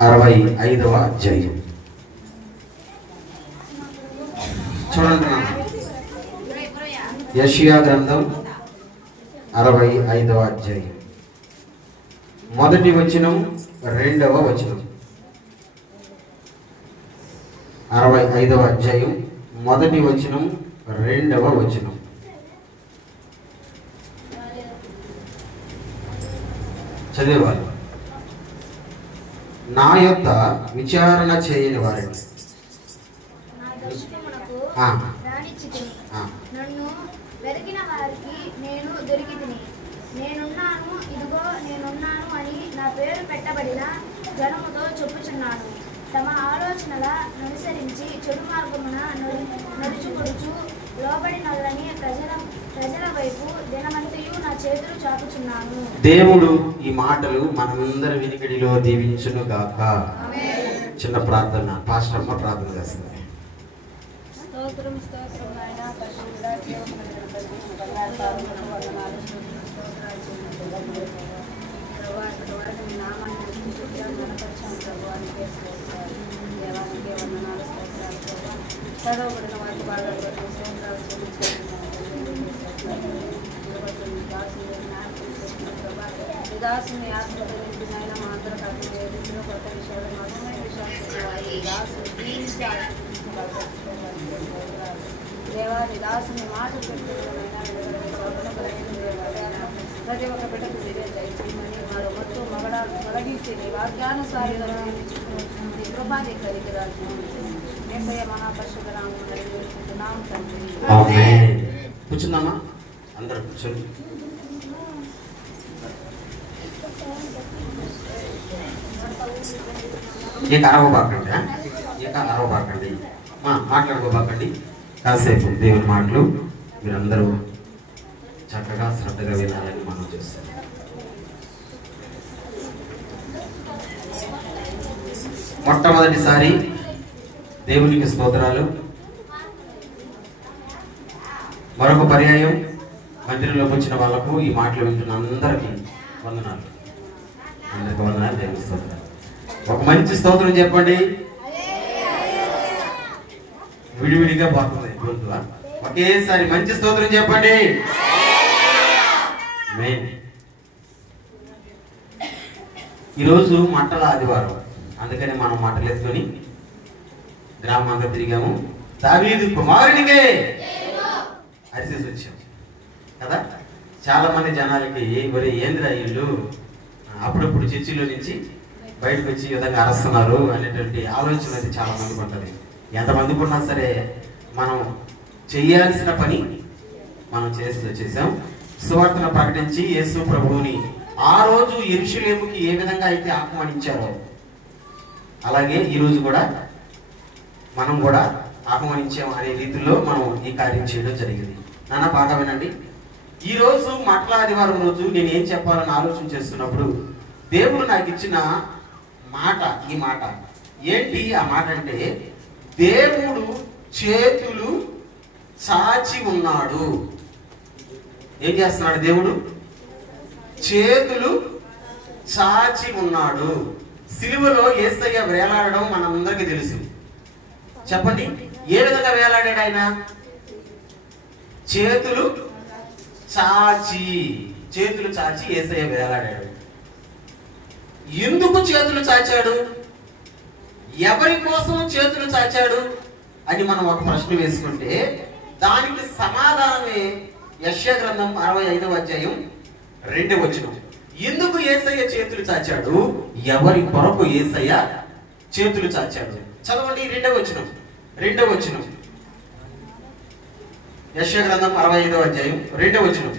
65వ అధ్యాయం చూడండి. యెషయా గ్రంథం 65వ అధ్యాయం మొదటి వచనం, రెండవ వచనం. 65వ అధ్యాయం మొదటి వచనం, రెండవ వచనం. చదివేవారు. నా యొద్ద విచారణ చేయని వారిని నన్ను వెతికిన వారికి నేను దొరికితిని. నేనున్నాను, ఇదిగో నేనున్నాను అని నా పేరు పెట్టబడిన జనముతో చెప్పుచున్నాను. తమ ఆలోచనల అనుసరించి చెడు మార్గమున నడుచుకొడుచు లోబడి నల్లని ప్రజల వైపు దినమంతయు నా చేతులు చాపుచున్నాను. దేవుడు ఈ మాటలు మనందరి వినికిడిలో దీవించును గాక. చిన్న ప్రార్థన, పాస్టర్ అమ్మ ప్రార్థన చేస్తుంది. స్తోత్రం స్తోత్రం నాయన పరిశుద్ధుడా జీవమున బంగారు వందనాలు ప్రభువా మీ నామాన్ని స్తుతించుటకు మనపరచాము ప్రభువానికి స్తోత్రాలు దేవానికి వందనాలు స్తోత్రాలు ప్రభువా చదవబడిన వాటి భాగాలు బట్టి స్తోత్రాలు చెల్లించుకుంటున్నాము దాసుని ఆత్మధరించి నాయన మా అందరూ కలిసి రీతిలో కొత్త విషయాలు మధుమైన విషయాలు దాసుని దీవించి దేవాది దాసుని మాట ప్రతి ఒక్క బిడ్డకు దయచేయమని వారు మొత్తం మగడాలు తొలగించి నీ వాక్యానుసారిగా కృపాది కలిగి రాజయ్య మహాపరిషుద్ధ నామం తండ్రి. కూర్చుందామా? అందరూ కూర్చోండి. ఇక అరవబాకండి, మాట్లాడుకోబాకండి. కాసేపు దేవుని మాటలు మీరందరూ చక్కగా శ్రద్ధగా వినాలని మనం చేస్తాం. మొట్టమొదటిసారి దేవునికి స్తోత్రాలు. మరొక పర్యాయం మందిరంలోకి వచ్చిన వాళ్ళకు ఈ మాటలు వింటున్న అందరికీ వందనాలు. అందరికీ వందనాలు, దేవుని స్తోత్రాలు. ఒక మంచి స్తోత్రం చెప్పండి. విడివిడిగా పోతుంది గొంతు. ఒకేసారి మంచి స్తోత్రం చెప్పండి. మెయిన్ ఈరోజు మంటల ఆదివారం, అందుకని మనం మంటలు ఎత్తుకొని గ్రామాంతా తిరిగాము. దావీదు కుమారునికే అరిసేసి వచ్చాం కదా. చాలా మంది జనాలకి మరి ఏంద్రా ఇల్లు అప్పుడప్పుడు చర్చిలో నుంచి బయటకు వచ్చి ఈ విధంగా అరుస్తున్నారు అనేటువంటి ఆలోచన అయితే చాలా మందికి ఉంటుంది. ఎంతమందికి ఉన్నా సరే మనం చేయాల్సిన పని మనం చేసి వచ్చేసాం. సువార్తను ప్రకటించి యేసు ప్రభువుని ఆ రోజు యెరూషలేముకి ఏ విధంగా అయితే ఆహ్వానించారో అలాగే ఈరోజు కూడా మనం కూడా ఆహ్వానించాం అనే రీతిలో మనం ఈ కార్యం చేయడం జరిగింది. నాన్న బాగా వినండి. ఈరోజు మంటల ఆదివారం రోజు నేను ఏం చెప్పాలని ఆలోచన చేస్తున్నప్పుడు దేవుడు నాకు ఇచ్చిన మాట, ఈ మాట ఏంటి? ఆ మాట అంటే దేవుడు చేతులు చాచి ఉన్నాడు. ఏం చేస్తున్నాడు? దేవుడు చేతులు చాచి ఉన్నాడు. సిలువలో యేసయ్య వేలాడడం మనందరికీ తెలుసు. చెప్పండి, ఏ విధంగా వేలాడాడు ఆయన? చేతులు చాచి యేసయ్య వేలాడాడు. ఎందుకు చేతులు చాచాడు? ఎవరి కోసం చేతులు చాచాడు అని మనం ఒక ప్రశ్న వేసుకుంటే దానికి సమాధానమే యెషయా గ్రంథం 65వ అధ్యాయం 2వ వచనం. ఎందుకు యేసయ్య చేతులు చాచాడు? ఎవరి కొరకు యేసయ్య చేతులు చాచాడు? చదవండి 2వ వచనం. యెషయా గ్రంథం 65వ అధ్యాయం 2వ వచనం.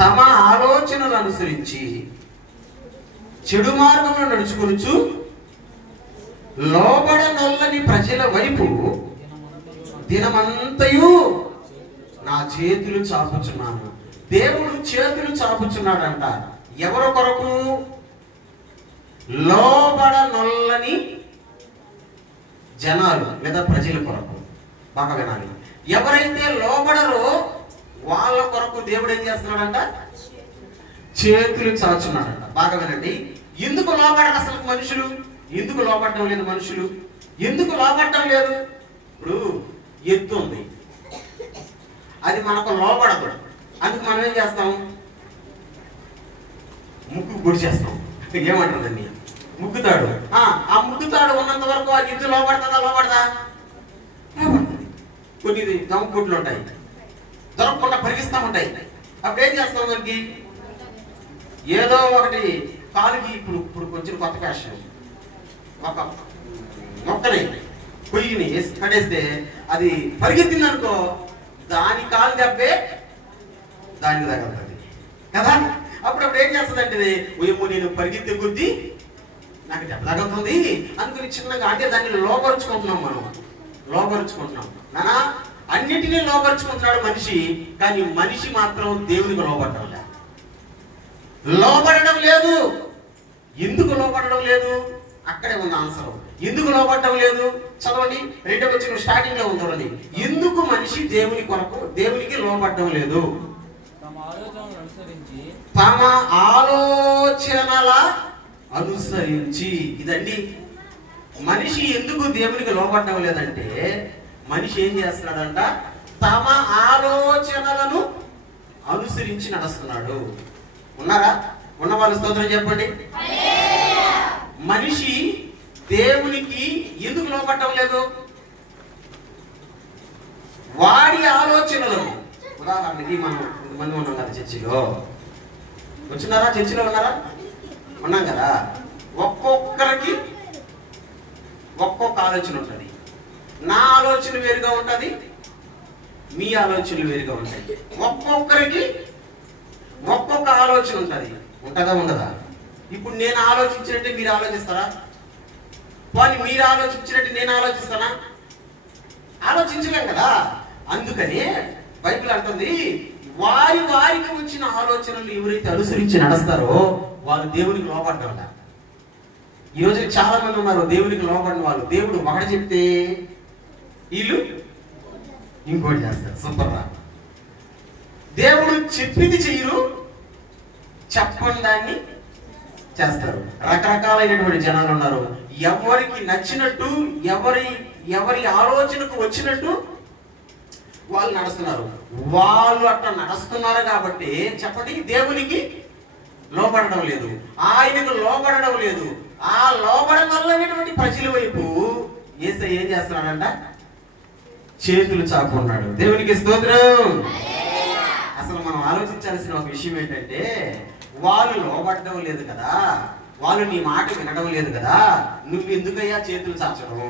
తమ ఆలోచనలు అనుసరించి చెడు మార్గంలో నడుచుకొనుచు లోబడనొల్లని ప్రజల వైపు దినమంతయు నా చేతులు చాపుచున్నాను. దేవుడు చేతులు చాపుచున్నాడంట. ఎవరి కొరకు? లోబడనొల్లని జనాలు లేదా ప్రజల కొరకు. బాగా వినాలి. ఎవరైతే లోబడరో వాళ్ళ కొరకు దేవుడు ఏం చేస్తున్నాడంట? చేతులు చాచున్నాడంట. బాగా వినండి. ఎందుకు లోపడరు అసలు మనుషులు? ఎందుకు లోపడడం లేదు మనుషులు? ఎందుకు లోపడటం లేదు? ఇప్పుడు ఎత్తు ఉంది, అది మనకు లోపడదు. అందుకు మనం ఏం చేస్తాం? ముక్కు పొడి చేస్తాం. ఏమంటుందండి? ముక్కుతాడు. ఆ ముక్కుతాడు ఉన్నంత వరకు ఆ ఎత్తు లోపడుతుందా? లోపడదా? లోపడుతుంది. కొన్ని దమ్ముకుట్లు ఉంటాయి, దొరకకుండా పరిగిస్తూ ఉంటాయి. అప్పుడు ఏం చేస్తాం? దానికి ఏదో ఒకటి కాలుకి ఇప్పుడు కొంచెం కొత్త ఫ్యాషన్, ఒక మొక్కని పొయ్యిని కడేస్తే అది పరిగెత్తింది అనుకో, దాని కాలు దెబ్బే దానికి తగలుతుంది కదా. అప్పుడప్పుడు ఏం చేస్తుందంటే, ఏమో నేను పరిగెత్తే కొద్దీ నాకు దెబ్బ తగులుతుంది అనుకుని చిన్నగా అంటే దాన్ని లోపరుచుకుంటున్నాం. మనం లోపరుచుకుంటున్నాం నానా, అన్నిటినీ లోపరుచుకుంటున్నాడు మనిషి. కానీ మనిషి మాత్రం దేవునికి లోపడడం లేదు. లోపడడం లేదు. ఎందుకు లోపడడం లేదు? అక్కడే ఉన్న ఆన్సర్. ఎందుకు లోపడడం లేదు? చదవండి, 2వ వచనం స్టార్టింగ్ లో ఉంది. ఎందుకు మనిషి దేవుని కొరకు దేవునికి లోపడడం లేదు? తమ ఆలోచనల అనుసరించి. ఇదండి మనిషి ఎందుకు దేవునికి లోపడడం లేదంటే, మనిషి ఏం చేస్తున్నాడంట? తమ ఆలోచనలను అనుసరించి నడుస్తున్నాడు. ఉన్నారా? ఉన్న వాళ్ళు స్తోత్రం చెప్పండి. మనిషి దేవునికి ఎందుకు లోపడటం లేదు? వాడి ఆలోచనలను. ఉదాహరణకి మనం ఇంతమంది ఉన్నాం కదా చర్చిలో. వచ్చినారా? చర్చిలో ఉన్నారా? ఉన్నాం కదా. ఒక్కొక్కరికి ఒక్కొక్క ఆలోచన ఉంటుంది. నా ఆలోచన వేరుగా ఉంటుంది, మీ ఆలోచనలు వేరుగా ఉంటాయి. ఒక్కొక్కరికి ఒక్కొక్క ఆలోచన ఉంటుంది. ఉంటుందా? ఉండదా? ఇప్పుడు నేను ఆలోచించినట్టే మీరు ఆలోచిస్తారా? పోనీ మీరు ఆలోచించినట్టు నేను ఆలోచిస్తానా? ఆలోచించలేం కదా. అందుకని బైబిల్ అంటుంది, వారికి వచ్చిన ఆలోచనలు ఎవరైతే అనుసరించి నడుస్తారో వాళ్ళు దేవునికి లోపడ్డారట. ఈ రోజు చాలా మంది ఉన్నారు దేవునికి లోపడిన వాళ్ళు. దేవుడు ఒకటి చెప్తే వీళ్ళు ఇంకోటి చేస్తారు. సూపర్ రా. దేవుడు చెప్పింది చెయ్యరు, చెప్పని దాన్ని చేస్తారు. రకరకాలైనటువంటి జనాలు ఉన్నారు. ఎవరికి నచ్చినట్టు, ఎవరి ఆలోచనకు వచ్చినట్టు వాళ్ళు నడుస్తున్నారు. వాళ్ళు అట్లా నడుస్తున్నారు కాబట్టి చెప్పండి, దేవునికి లోపడడం లేదు, ఆయనకు లోపడడం లేదు. ఆ లోపడం వల్లనేటువంటి ప్రజల వైపు యేసయ్య ఏం చేస్తున్నాడంట? చేతులు చాపుకున్నాడు. దేవునికి స్తోత్రం. అసలు మనం ఆలోచించాల్సిన ఒక విషయం ఏంటంటే, వాళ్ళు లోబడడం లేదు కదా, వాళ్ళు నీ మాట వినడం లేదు కదా, నువ్వు ఎందుకయ్యా చేతులు చాచడం?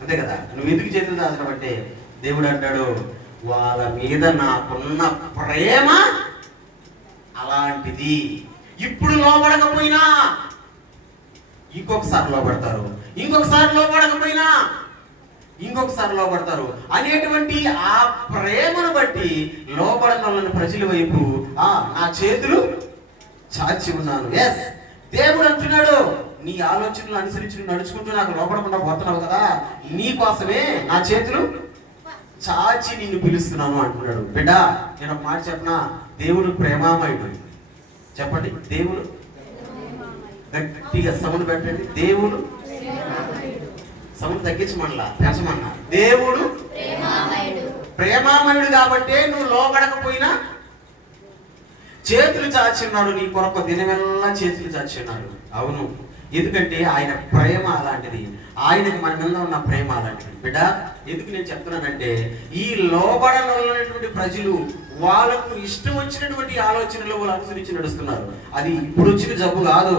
అంతే కదా. నువ్వు ఎందుకు చేతులు చాచడం అంటే, దేవుడు అంటాడు, వాళ్ళ మీద నాకున్న ప్రేమ అలాంటిది. ఇప్పుడు లోబడకపోయినా ఇంకొకసారి లోబడతారు, ఇంకొకసారి లోబడకపోయినా ఇంకొకసారి లోబడతారు అనేటువంటి ఆ ప్రేమను బట్టి లోబడన ప్రజల వైపు నా చేతులు చాచి ఉన్నాను. ఎస్, దేవుడు అంటున్నాడు, నీ ఆలోచనలు అనుసరించి నడుచుకుంటూ నాకు లోపడకుండా పోతున్నావు కదా, నీ కోసమే నా చేతులు చాచి నిన్ను పిలుస్తున్నాను అంటున్నాడు. బిడ్డ, నేను ఒక మాట చెప్పనా, దేవుడు ప్రేమామయుడు. చెప్పండి, దేవుడు. గట్టిగా సౌండ్ పెట్టండి. దేవుడు. సౌండ్ తగ్గించమనలా, పెంచమన్నా. దేవుడు ప్రేమామయుడు కాబట్టే నువ్వు లోబడకపోయినా చేతులు చాచున్నాడు. నీ కొరకు దినమెల్లా చేతులు చాచున్నాడు. అవును, ఎందుకంటే ఆయన ప్రేమ అలాంటిది, ఆయనకు మన మీద ఉన్న ప్రేమ అలాంటిది. బిడ్డ, ఎందుకు నేను చెప్తున్నానంటే, ఈ లోబడనటువంటి ప్రజలు వాళ్ళకు ఇష్టం వచ్చినటువంటి ఆలోచనలు వాళ్ళు అనుసరించి నడుస్తున్నారు. అది ఇప్పుడు వచ్చిన జబ్బు కాదు,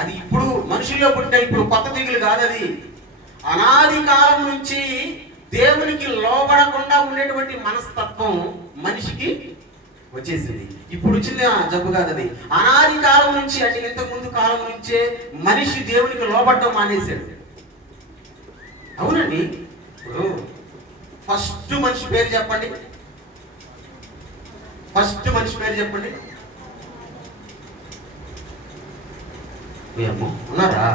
అది ఇప్పుడు మనుషుల్లో పుట్టిన ఇప్పుడు కొత్త దిగులు కాదు. అది అనాది కాలం నుంచి దేవునికి లోబడకుండా ఉండేటువంటి మనస్తత్వం మనిషికి వచ్చేసింది. ఇప్పుడు వచ్చిన జబ్బు కాదు అది. అనాది కాలం నుంచి, అంటే ఇంతకు ముందు కాలం నుంచే మనిషి దేవునికి లోబడటం మానేశాడు. అవునండి. ఇప్పుడు ఫస్ట్ మనిషి పేరు చెప్పండి. ఫస్ట్ మనిషి పేరు చెప్పండి. ఏమో ఉన్నారా?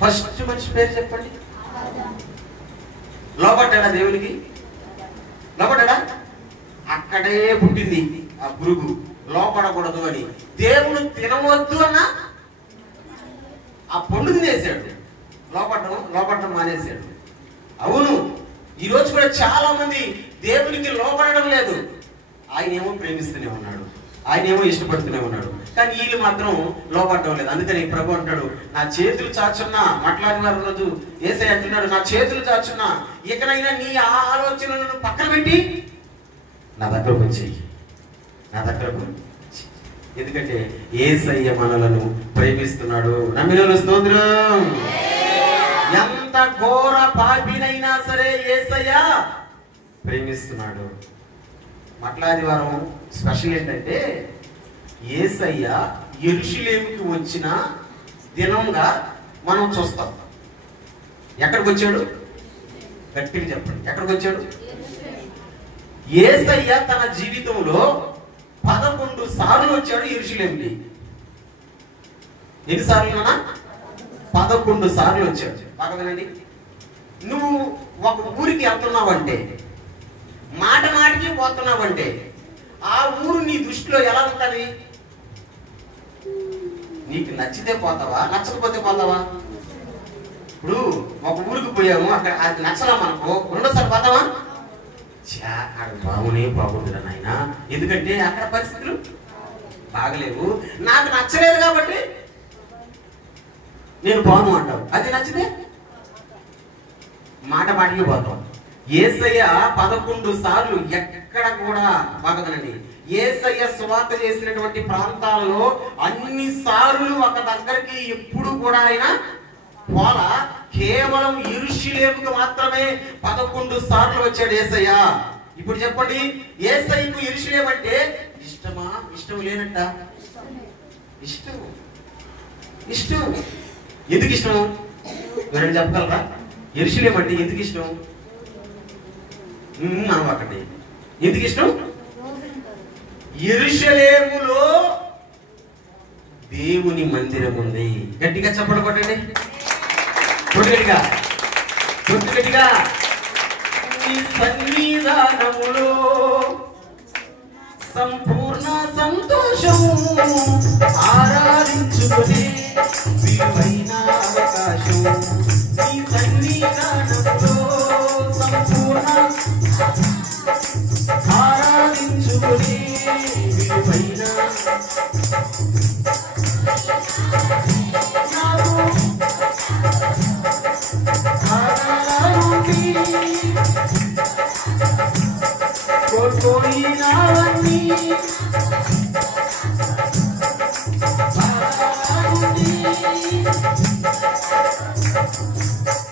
ఫస్ట్ మనిషి పేరు చెప్పండి. లోబడ్డా దేవునికి? లోబడ్డా? అక్కడే పుట్టింది ఆ పురుగు, లోపడకూడదు అని. దేవుడు తినవద్దు అన్న ఆ పండు తినేసాడు, లోపడడం మానేశాడు. అవును, ఈరోజు కూడా చాలా మంది దేవునికి లోపడడం లేదు. ఆయనేమో ప్రేమిస్తూనే ఉన్నాడు, ఆయనేమో ఇష్టపడుతూనే ఉన్నాడు, కానీ వీళ్ళు మాత్రం లోపడడం లేదు. అందుకని ప్రభు అంటాడు, నా చేతులు చాచున్నా, మాట్లాడిన రోజు యేసయ్య అంటున్నాడు, నా చేతులు చాచున్నా, ఇకనైనా నీ ఆలోచనలను పక్కన పెట్టి నా దగ్గరకు వచ్చేయి, నా దగ్గరకు. ఎందుకంటే యేసయ్య మనలను ప్రేమిస్తున్నాడు. నమ్మిన స్తోత్రం. ఎంత ఘోర పాపినైనా సరే యేసయ్య ప్రేమిస్తున్నాడు. మట్లాదివారం స్పెషల్ ఏంటంటే యేసయ్య యెరూషలేముకి వచ్చిన దినంగా మనం చూస్తాం. ఎక్కడికి వచ్చాడు? గట్టిగా చెప్పండి, ఎక్కడికి వచ్చాడు? యేసయ్య తన జీవితంలో 11 సార్లు వచ్చాడు యెరూషలేముకి. ఎన్నిసార్లు? 11 సార్లు వచ్చాడు. బాగా వినండి. నువ్వు ఒక ఊరికి వెళ్తున్నావంటే, మాట మాటికి పోతున్నావంటే, ఆ ఊరు నీ దృష్టిలో ఎలా ఉంటుంది? నీకు నచ్చితే పోతావా, నచ్చకపోతే పోతావా? ఇప్పుడు ఒక ఊరికి పోయాము, అక్కడ అది నచ్చలా మనకు, రెండోసారి పోతావా? అక్కడ బాగుందిరా నాయన, ఎందుకంటే అక్కడ పరిస్థితులు బాగలేవు, నాకు నచ్చలేదు కాబట్టి నేను పోను అంటావు. అది నచ్చితే మాట మాటికి పోతాం. యేసయ్య 11 సార్లు ఎక్కడ కూడా బాగదనండి, యేసయ్య సువార్త చేసినటువంటి ప్రాంతాల్లో అన్ని సార్లు ఒక దగ్గరికి ఎప్పుడు కూడా ఆయన పోలా. కేవలం యెరూషలేముకు మాత్రమే 11 సార్లు వచ్చాడు యేసయ్య. ఇప్పుడు చెప్పండి, యేసయ్యకు యెరూషలేము అంటే ఇష్టమా? ఇష్టం లేనట్ట? ఇష్టం. ఇష్టం. ఎందుకు ఇష్టం? ఎవరైనా చెప్పగలరా? యెరూషలేము అంటే ఎందుకు ఇష్టం? అనవాకండి. ఎందుకు ఇష్టం? యెరూషలేములో దేవుని మందిరం ఉంది. గట్టిగా చప్పట్లు కొట్టండి, గట్టిగా గట్టిగా. ఈ సన్నిధానములో సంపూర్ణ సంతోషము, ఆరాధించుకునే విలువైన అవకాశం. ఈ సన్నిధానములో సంపూర్ణ ఆరాధించుకునే విలువైన కోల్పోయినవన్నీ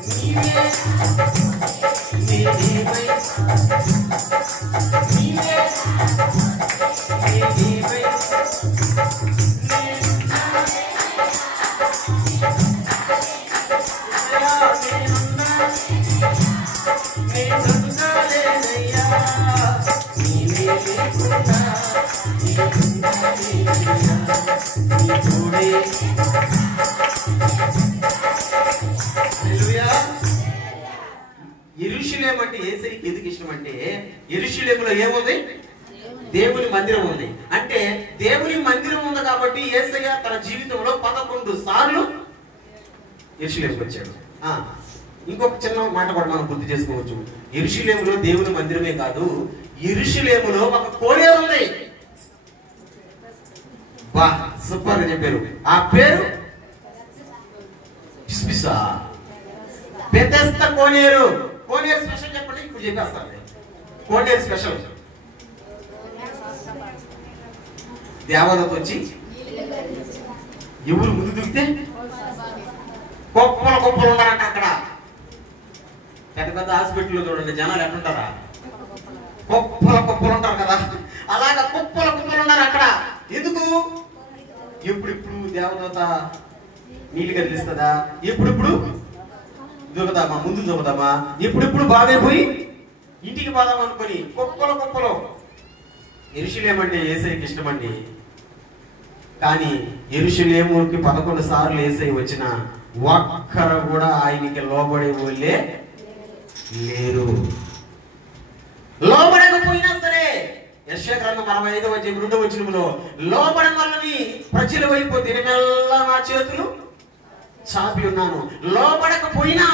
నీవే నీవే నీవే నీవే యెరూషలేము అంటే యేసయ్యకి ఎందుకు ఇష్టం అంటే, యెరూషలేములో ఏముంది? దేవుని మందిరం ఉంది. అంటే దేవుని మందిరం ఉంది కాబట్టి యేసయ్య తన జీవితంలో 11 సార్లు యెరూషలేముకి వచ్చాడు. ఇంకొక చిన్న మాట కూడా మనం గుర్తు చేసుకోవచ్చు. యెరూషలేములో దేవుని మందిరమే కాదు, యెరూషలేములో ఒక కోనేరు ఉంది. వా, సూపర్ గా చెప్పారు. ఆ పేరు బెతెస్దా కోనేరు. కోనేరు స్పెషల్ చెప్పండి, ఇప్పుడు చెప్పేస్తాను. కోనేరు స్పెషల్, దేవదూత వచ్చి ఎవరు ముందు దూకితే కుప్పలు కుప్పలు ఉన్నారంట. అక్కడ పెద్ద పెద్ద హాస్పిటల్లో చూడండి, జనాలు ఎట్లుంటారా? కుప్పల కుప్పలు ఉంటారు కదా, అలాగా కుప్పల కుప్పలు ఉన్నారు అక్కడ. ఎందుకు? ఎప్పుడిప్పుడు దేవదూత నీళ్ళు కదిలిస్తుందా? ఎప్పుడిప్పుడు దూకుదామా, ముందు దూకుదామా, ఎప్పుడిప్పుడు బాగైపోయి ఇంటికి పోదాం అనుకుని కుప్పలు కుప్పలు. యెరూషలేము అంటే యేసయ్యకి ఇష్టమండి. కానీ యెరూషలేముకి 11 సార్లు యేసయ్య వచ్చిన ఒక్కరు కూడా ఆయనకి లోబడే వాళ్ళే లేరు. లోబడకపోయినా సరే యెషయా గ్రంథం 45:2 లోబడం వల్లని ప్రజల వైపు దినమెల్లా నా చేతులు చాపి ఉన్నాను. లోబడకపోయినా,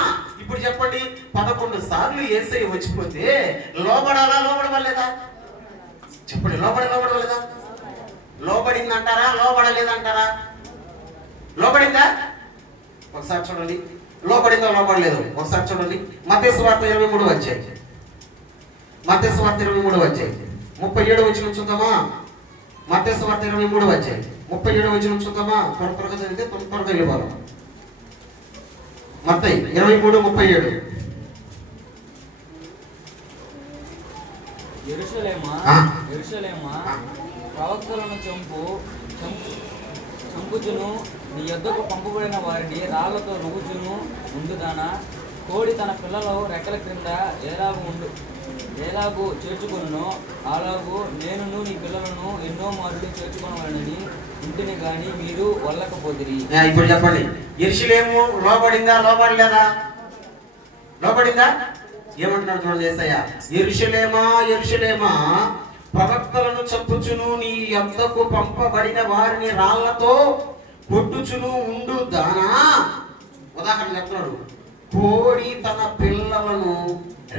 ఇప్పుడు చెప్పండి, 11 సార్లు యేసయ్య వచ్చిపోతే లోబడాలా లోబడవలేదా? చెప్పండి, లోబడవలేదా? లోబడిందంటారా లోబడలేదంటారా? లోబడిందా? ఒకసారి చూడండి. లోబడిందో లోబడలేదు ఒకసారి చూడండి. మత్తయి సువార్త 23వ అధ్యాయం, మత్తయి సువార్త 23వ అధ్యాయం 37వ వచనం చూద్దామా? మత్తయి సువార్త 23వ అధ్యాయం 37వ వచనం చూద్దామా? త్వరగా చదివితే త్వరగా వెళ్ళిపోదాం. మత్తయి 23:37. యెరూషలేమా, ప్రవక్తలను చంపుచును, నీ యొద్దకు పంపబడిన వారిని రాళ్లతో రుగుచును ఉండుదానా? కోడి తన పిల్లలు రెక్కల క్రింద ఎలాగూ చేర్చుకొనునో అలాగూ నేనును నీ పిల్లలను ఎన్నో మారులు చేర్చుకొనవలనని ఇంటిని గాని మీరు వల్లకపోతిరి. ఇప్పుడు చెప్పండి, యెరూషలేము లోబడిందా లోబడలేదా? లోబడిందా? ఏమంటున్నాడు చూడండి యేసయ్య. యెరూషలేమా యెరూషలేమా, ప్రవక్తలను చంపుచును, నీ యొద్దకు పంపబడిన వారిని రాళ్లతో కొట్టుచును ఉండు దానా? ఉదాహరణ చెప్తున్నాడు. కోడి తన పిల్లలను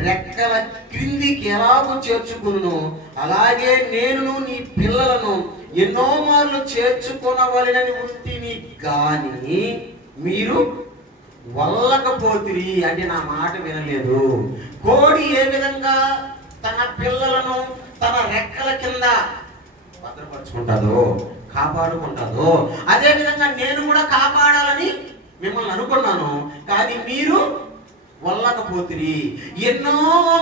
రెక్కల క్రిందికి ఎలాగూ చేర్చుకును అలాగే నేను నీ పిల్లలను ఎన్నో మార్లు చేర్చుకొనవలెనని ఉంటిని గాని మీరు వల్లకపోతిరి. అంటే నా మాట వినలేదు. కోడి ఏ విధంగా తన పిల్లలను తన రెక్కల కింద భద్రపరుచుకుంటాదో, కాపాడుకుంటాదో, అదే విధంగా నేను కూడా కాపాడాలని మిమ్మల్ని అనుకున్నాను, కానీ మీరు వల్లకపోతిరి. ఎన్నో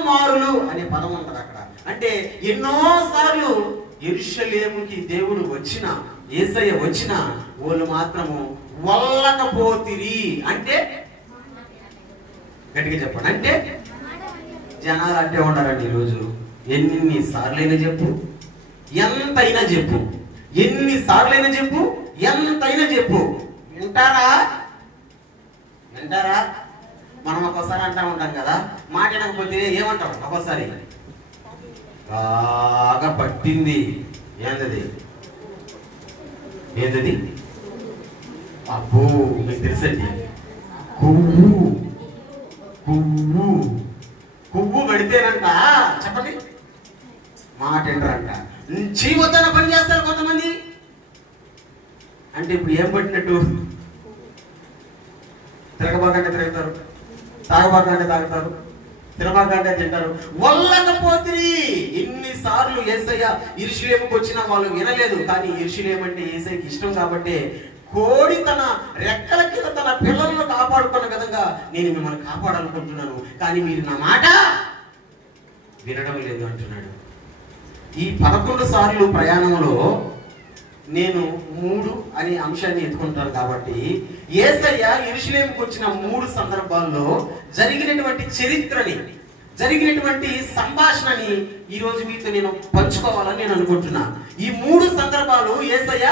మారులు అనే పదం ఉంటుంది అక్కడ. అంటే ఎన్నో సార్లు యెరూషలేముకి దేవుడు వచ్చిన, యేసయ్య వచ్చిన వాళ్ళు మాత్రము వల్లకపోతిరి. అంటే గట్టిగా చెప్పండి, అంటే జనాలు అంటే ఉండాలండి ఈరోజు. ఎన్నిసార్లైనా చెప్పు, ఎంతైనా చెప్పు, ఎన్నిసార్లైనా చెప్పు, ఎంతైనా చెప్పు, వింటారా? వింటారా? మనం ఒక్కోసారి అంటా ఉంటాం కదా, మాట వినకపోతే ఏమంటాం? ఒక్కోసారి బాగా పట్టింది. ఏంటది? అబ్బో, మీకు తెలుసండి, కొవ్వు కొవ్వు కొవ్వు పడితేనంట, చెప్పండి, మాట వింటారంట. జీవతన పని చేస్తారు కొంతమంది. అంటే ఇప్పుడు ఏం పట్టినట్టు? తిరగబాకంటే తిరుగుతారు, తాగబాకంటే తాగుతారు, తినబాకంటే తింటారు. వల్లకపోతిరి. ఎన్నిసార్లు యేసయ్య యెరూషలేముకు వచ్చినా వాళ్ళు వినలేదు. కానీ యెరూషలేము అంటే యేసయ్యకి ఇష్టం కాబట్టి కోడి తన రెక్కల కింద తన పిల్లలను కాపాడుకున్న విధంగా నేను మిమ్మల్ని కాపాడాలనుకుంటున్నాను, కానీ మీరు నా మాట వినడం లేదు అంటున్నాడు. ఈ 11 సార్లు ప్రయాణంలో నేను 3 అనే అంశాన్ని ఎత్తుకుంటాను. కాబట్టి యేసయ్య యెరూషలేముకు వచ్చిన 3 సందర్భాల్లో జరిగినటువంటి చరిత్రని, జరిగినటువంటి సంభాషణని ఈరోజు మీతో నేను పంచుకోవాలని నేను అనుకుంటున్నా. ఈ 3 సందర్భాలు యేసయ్య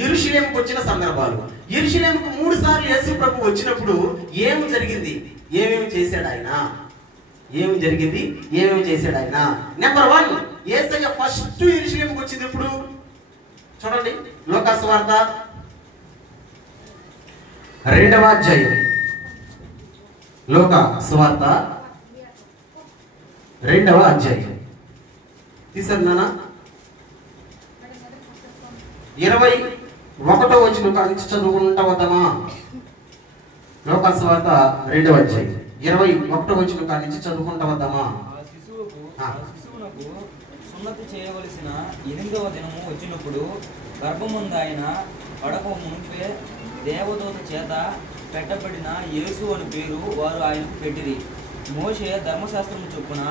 యెరూషలేముకు వచ్చిన సందర్భాలు. యెరూషలేముకు 3 సార్లు యేసు ప్రభు వచ్చినప్పుడు ఏమి జరిగింది, ఏమేమి చేశాడు ఆయన, ఏమి జరిగింది, ఏమేమి చేశాడు ఆయన. నెంబర్ 1, యేసయ్య ఫస్ట్ యెరూషలేముకు వచ్చింది ఇప్పుడు చూడండి. లూకా సువార్త 2వ అధ్యాయం, లూకా సువార్త 2వ అధ్యాయం తీసారు నాన్న. 21వ వచనం నుంచి చదువుకుంటా వద్దామా? లూకా సువార్త 2వ అధ్యాయం 21వ వచనం కాడి నుంచి చదువుకుంటా వద్దామా? శిశువునకు సున్నతి చేయవలసిన 8వ దినము వచ్చినప్పుడు గర్భమందు ఆయన పడక మునిపే దేవదూత చేత పెట్టబడిన యేసు అని పేరు వారు ఆయనకు పెట్టిరి. మోషే ధర్మశాస్త్రము చొప్పున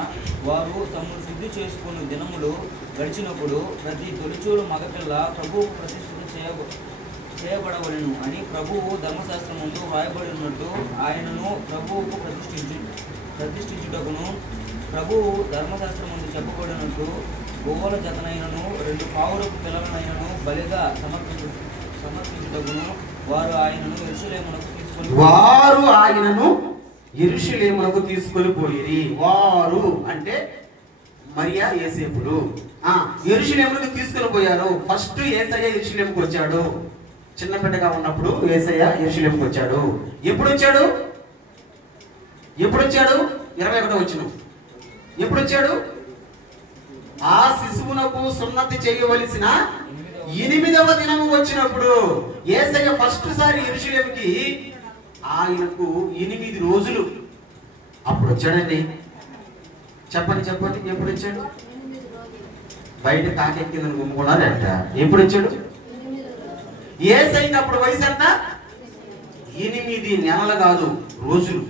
వారు తమను శుద్ధి చేసుకుని దినములు గడిచినప్పుడు ప్రతి తొలిచూలు మగపిల్ల ప్రభువుకు ప్రతిష్ఠిత చేయబడవలెను అని ప్రభువు ధర్మశాస్త్రం ముందు వ్రాయబడి ఉన్నట్టు ఆయనను ప్రభువుకు ప్రతిష్ఠించుటకును ప్రభువు ధర్మశాస్త్రం ముందు చెప్పబడినట్టు గోవుల జతనైనను 2 పావురపు పిల్లలనైనను బలిగా సమర్పించుటకును వారు ఆయనను యెరూషలేమునకు తీసుకొని పోయిరి. వారు అంటే మరియా యోసేపులు యెరూషలేమునకు తీసుకొని పోయారు. ఫస్ట్ యేసయ్య యెరూషలేముకు వచ్చాడు. చిన్న బిడ్డగా ఉన్నప్పుడు యేసయ్య యెరూషలేముకు వచ్చాడు. ఎప్పుడు వచ్చాడు? 21వ వచనం. ఎప్పుడు వచ్చాడు? ఆ శిశువునకు సున్నతి చేయవలసిన 8వ దినము వచ్చినప్పుడు. యేసయ్య ఫస్ట్ సారి యెరూషలేముకి ఆయనకు 8 రోజులు అప్పుడు వచ్చాడండి. చెప్పండి ఎప్పుడు వచ్చాడు? బయట కాకెక్కిందని గుమ్ముకున్నారంట. ఎప్పుడు వచ్చాడు? యేసయ్యకి అప్పుడు వయసు ఎంత? 8 నెలలు కాదు, రోజులు.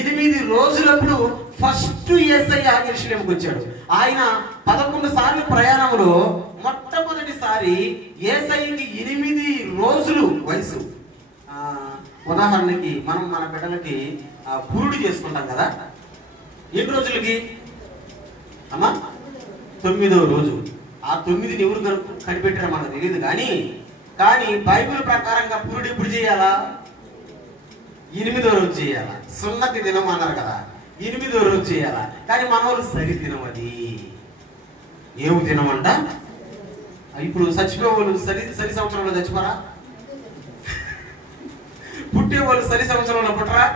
8 రోజులప్పుడు ఫస్ట్ యేసయ్య యెరూషలేముకు వచ్చాడు. ఆయన 11 సార్లు ప్రయాణంలో మొట్టమొదటిసారి యేసయ్యకి 8 రోజులు వయసు. ఉదాహరణకి మనం మన బిడ్డలకి పురుడు చేసుకుంటాం కదా, ఎన్ని రోజులకి అమ్మా? 9వ రోజు. ఆ 9ని ఎవరు కనిపెట్టారో మనకు తెలియదు, కానీ బైబిల్ ప్రకారంగా పురుడు ఎప్పుడు చేయాలా? 8వ రోజు చేయాలా. సున్నతి దినం అన్నారు కదా, 8వ రోజు చేయాలా. కానీ మన వాళ్ళు సరి దినం. అది ఏమి దినం అంట? ఇప్పుడు చచ్చిపోయే వాళ్ళు సరి సంవత్సరంలో చచ్చిపోరా? పుట్టే వాళ్ళు సరి సంవత్సరంలో పుట్టరా?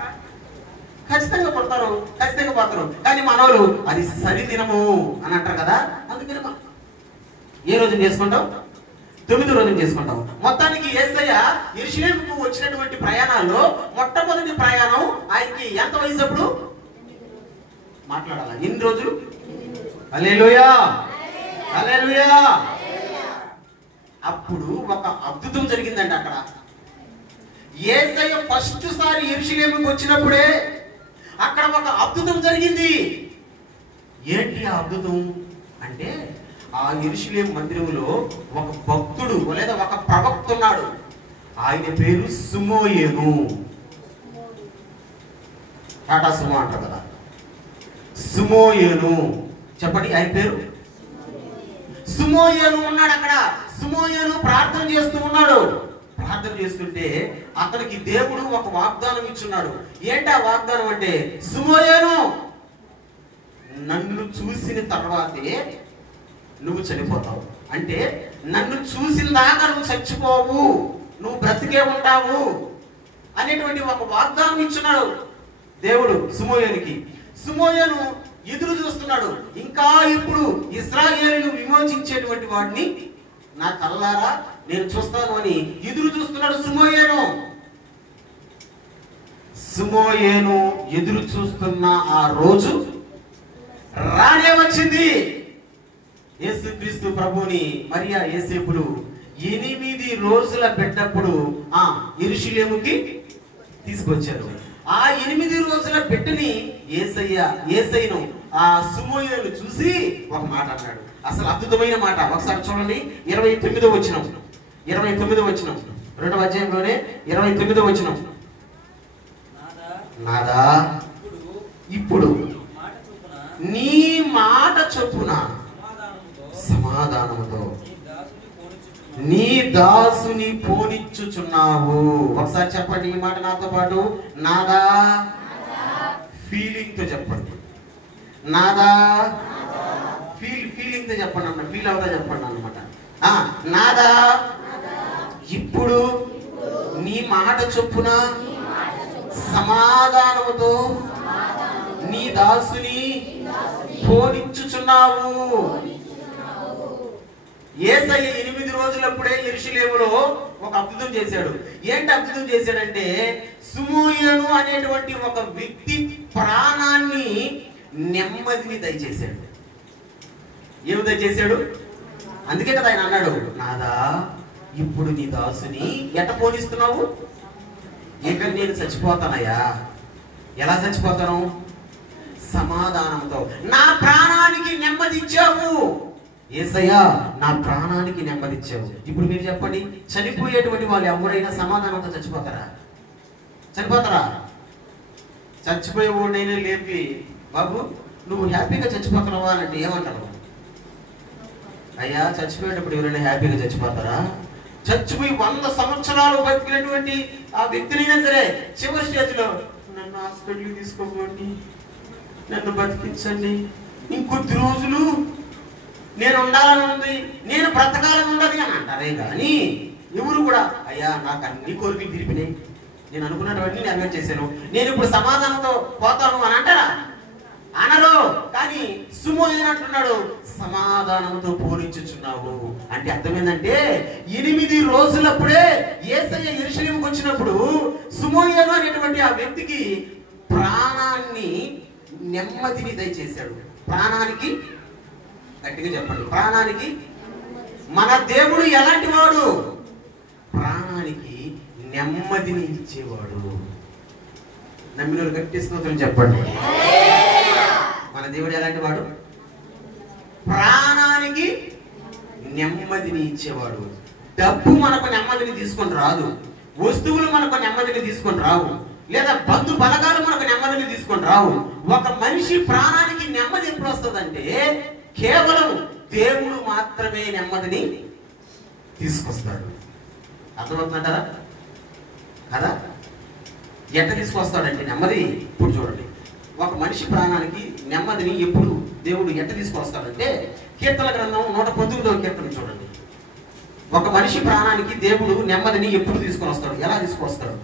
ఖచ్చితంగా పుడతారు, ఖచ్చితంగా పోతారు. కానీ మనోళ్ళు అది సరి దినము అని అంటారు కదా. అందుకని ఏ రోజు చేసుకుంటాం? 9వ రోజు చేసుకుంటాం. మొత్తానికి యేసయ్య యెరూషలేముకు వచ్చినటువంటి ప్రయాణాల్లో మొట్టమొదటి ప్రయాణం ఆయనకి ఎంత వయసు అప్పుడు? మాట్లాడాలా? ఎన్ని రోజులు? హల్లెలూయా, హల్లెలూయా. అప్పుడు ఒక అద్భుతం జరిగిందండి అక్కడ. యేసయ్య ఫస్ట్ సారి యెరూషలేముకు వచ్చినప్పుడే అక్కడ ఒక అద్భుతం జరిగింది. ఏంటి ఆ అద్భుతం అంటే, ఆ యెరూషలేము మందిరంలో ఒక భక్తుడు లేదా ఒక ప్రవక్త ఉన్నాడు. ఆయన పేరు సుమోయేను. టాటా సుమో అంటారు కదా, సుమోయేను. చెప్పండి, ఆయన పేరు సుమోయేను ఉన్నాడు అక్కడ. సుమోయేను ప్రార్థన చేస్తూ ఉన్నాడు. ప్రార్థన చేస్తుంటే అతనికి దేవుడు ఒక వాగ్దానం ఇచ్చున్నాడు. ఏంటా వాగ్దానం అంటే, సుమోయేను, నన్ను చూసిన తర్వాతే నువ్వు చనిపోతావు. అంటే నన్ను చూసిన దాకా నువ్వు చచ్చిపోవు, నువ్వు బ్రతికే ఉంటావు అనేటువంటి ఒక వాగ్దానం ఇచ్చున్నాడు దేవుడు సుమోయేనుకి. సుమోయేను ఎదురు చూస్తున్నాడు. ఇంకా ఇప్పుడు ఇశ్రాయేలును విమోచించేటువంటి వాడిని నా కళ్ళారా నేను చూస్తాను అని ఎదురు చూస్తున్నాడు సుమోయేను. సుమోయేను ఎదురు చూస్తున్న ఆ రోజు రానే వచ్చింది. యేసుక్రీస్తు ప్రభుని మరియా యేసేపులు 8 రోజుల బిడ్డప్పుడు యెరూషలేముకి తీసుకొచ్చారు. ఆ 8 రోజుల బిడ్డని యేసయ్యను ఆ సుమోయేను చూసి ఒక మాట అన్నాడు. అసలు అద్భుతమైన మాట. ఒకసారి చూడండి, 29వ వచనం. 29వ వచనం, 2వ అధ్యాయంలోనే 29వ వచనం. నాదా ఇప్పుడు నీ మాట చొప్పున సమాధానముతో నీ దాసుని పోనిచ్చుచున్నావు. ఒకసారి చెప్పండి ఈ మాట నాతో పాటు. నాదా, ఫీలింగ్ తో చెప్పండి. నాదా, ఫీలింగ్ తో చెప్పండి అన్న, ఫీల్ అవుతా చెప్పండి అన్నమాట. నాదా ఇప్పుడు నీ మాట చొప్పున సమాధానముతో నీ దాసుని పోనిచ్చుచున్నావు. యేసయ్య 8 రోజులప్పుడే యెరూషలేములో ఒక అద్భుతం చేశాడు. ఏంటి అద్భుతం చేశాడంటే, సుమోయేను అనేటువంటి ఒక వ్యక్తి ప్రాణాన్ని నెమ్మదిని దయచేశాడు. ఏమి దయచేశాడు? అందుకే కదా ఆయన అన్నాడు, నాదా ఇప్పుడు నీ దాసుని ఎట్ట పోనిస్తున్నావు? ఇక నేను చచ్చిపోతానయ్యా. ఎలా చచ్చిపోతాను? సమాధానంతో. నా ప్రాణానికి నెమ్మదిచ్చావు యేసయ్యా, నా ప్రాణానికి నెమ్మదిచ్చావు. ఇప్పుడు మీరు చెప్పండి, చనిపోయేటువంటి వాళ్ళు ఎవరైనా సమాధానంతో చచ్చిపోతారా? చనిపోతారా? చచ్చిపోయే వాడినైనా లేపి, బాబు నువ్వు హ్యాపీగా చచ్చిపోతున్నావా అంటే ఏమంటారు? అయ్యా, చచ్చిపోయేటప్పుడు ఎవరైనా హ్యాపీగా చచ్చిపోతారా? చచ్చిపోయి 100 సంవత్సరాలు బతికినటువంటి ఆ వ్యక్తినైనా సరే చివరి స్టేజ్లో నన్ను హాస్పిటల్కి తీసుకోకండి, నన్ను బతికించండి, ఇంకొద్ది రోజులు నేను ఉండాలని ఉంది, నేను బ్రతకాలని ఉండదు అని అంటారే కానీ ఎవరు కూడా అయ్యా నాకు అన్ని కోరికలు తీరిపినాయి, నేను అనుకున్నటువంటి నెరవేర్ చేశాను, నేను ఇప్పుడు సమాధానంతో పోతాను అని అంటారా? అనరు. కానీ సుమోయన అంటున్నాడు, సమాధానంతో పోలించుచున్నావు. అంటే అర్థమైందంటే 8 రోజులప్పుడే యేసయ్య యెరూషలేముకు వచ్చినప్పుడు సుమోయను అనేటువంటి ఆ వ్యక్తికి ప్రాణాన్ని, నెమ్మదిని దయచేశాడు. ప్రాణానికి, గట్టిగా చెప్పండి, ప్రాణానికి. మన దేవుడు ఎలాంటి వాడు? ప్రాణానికి నెమ్మదిని ఇచ్చేవాడు. నమ్మిన గట్టి స్తోత్రం చెప్పండి. మన దేవుడు ఎలాంటి వాడు? ప్రాణానికి నెమ్మదిని ఇచ్చేవాడు. డబ్బు మనకు నెమ్మదిని తీసుకొని రాదు, వస్తువులు మనకు నెమ్మదిని తీసుకొని రావు, లేదా బంధు బలగాలు మనకు నెమ్మదిని తీసుకొని రావు. ఒక మనిషి ప్రాణానికి నెమ్మది ఎప్పుడు వస్తుందంటే కేవలం దేవుడు మాత్రమే నెమ్మదిని తీసుకొస్తాడు. అర్థమవుతుందంటారా కదా? ఎట్లా తీసుకొస్తాడంటే నెమ్మది, ఇప్పుడు చూడండి, ఒక మనిషి ప్రాణానికి నెమ్మదిని ఎప్పుడు దేవుడు ఎట్లా తీసుకొస్తాడంటే కీర్తన గ్రంథం 119వ కీర్తన చూడండి. ఒక మనిషి ప్రాణానికి దేవుడు నెమ్మదిని ఎప్పుడు తీసుకొని వస్తాడు, ఎలా తీసుకొస్తాడు?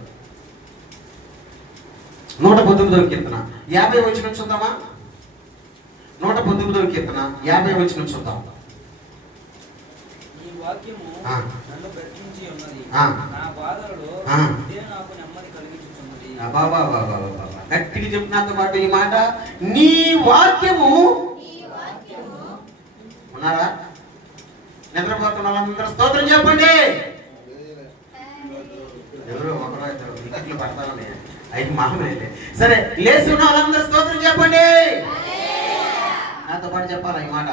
119వ కీర్తన 50వ వచనం చూద్దామా? 119వ కీర్తన 50వ వచనం చూద్దాం. ఈ వాక్యము ఆ. నన్ను బ్రతికించి ఉన్నది, ఆ. నా బాధలలో ఆ. ఇదే నాకు నెమ్మది కలిగించుచున్నది. బాబా గట్టిగా చెప్పినంత పాటు ఈ మాట, నీ వాక్యము. ఉన్నారా? నిద్రపోతున్న వాళ్ళందరూ స్తోత్రం చెప్పండి. ఎవరు ఒకరో ఇద్దరు వికెట్లు పడతా ఉన్నాయి, అవి మహమే. సరే, లేచి ఉన్న వాళ్ళందరూ స్తోత్రం చెప్పండి. నాతో పాటు చెప్పాలి ఈ మాట,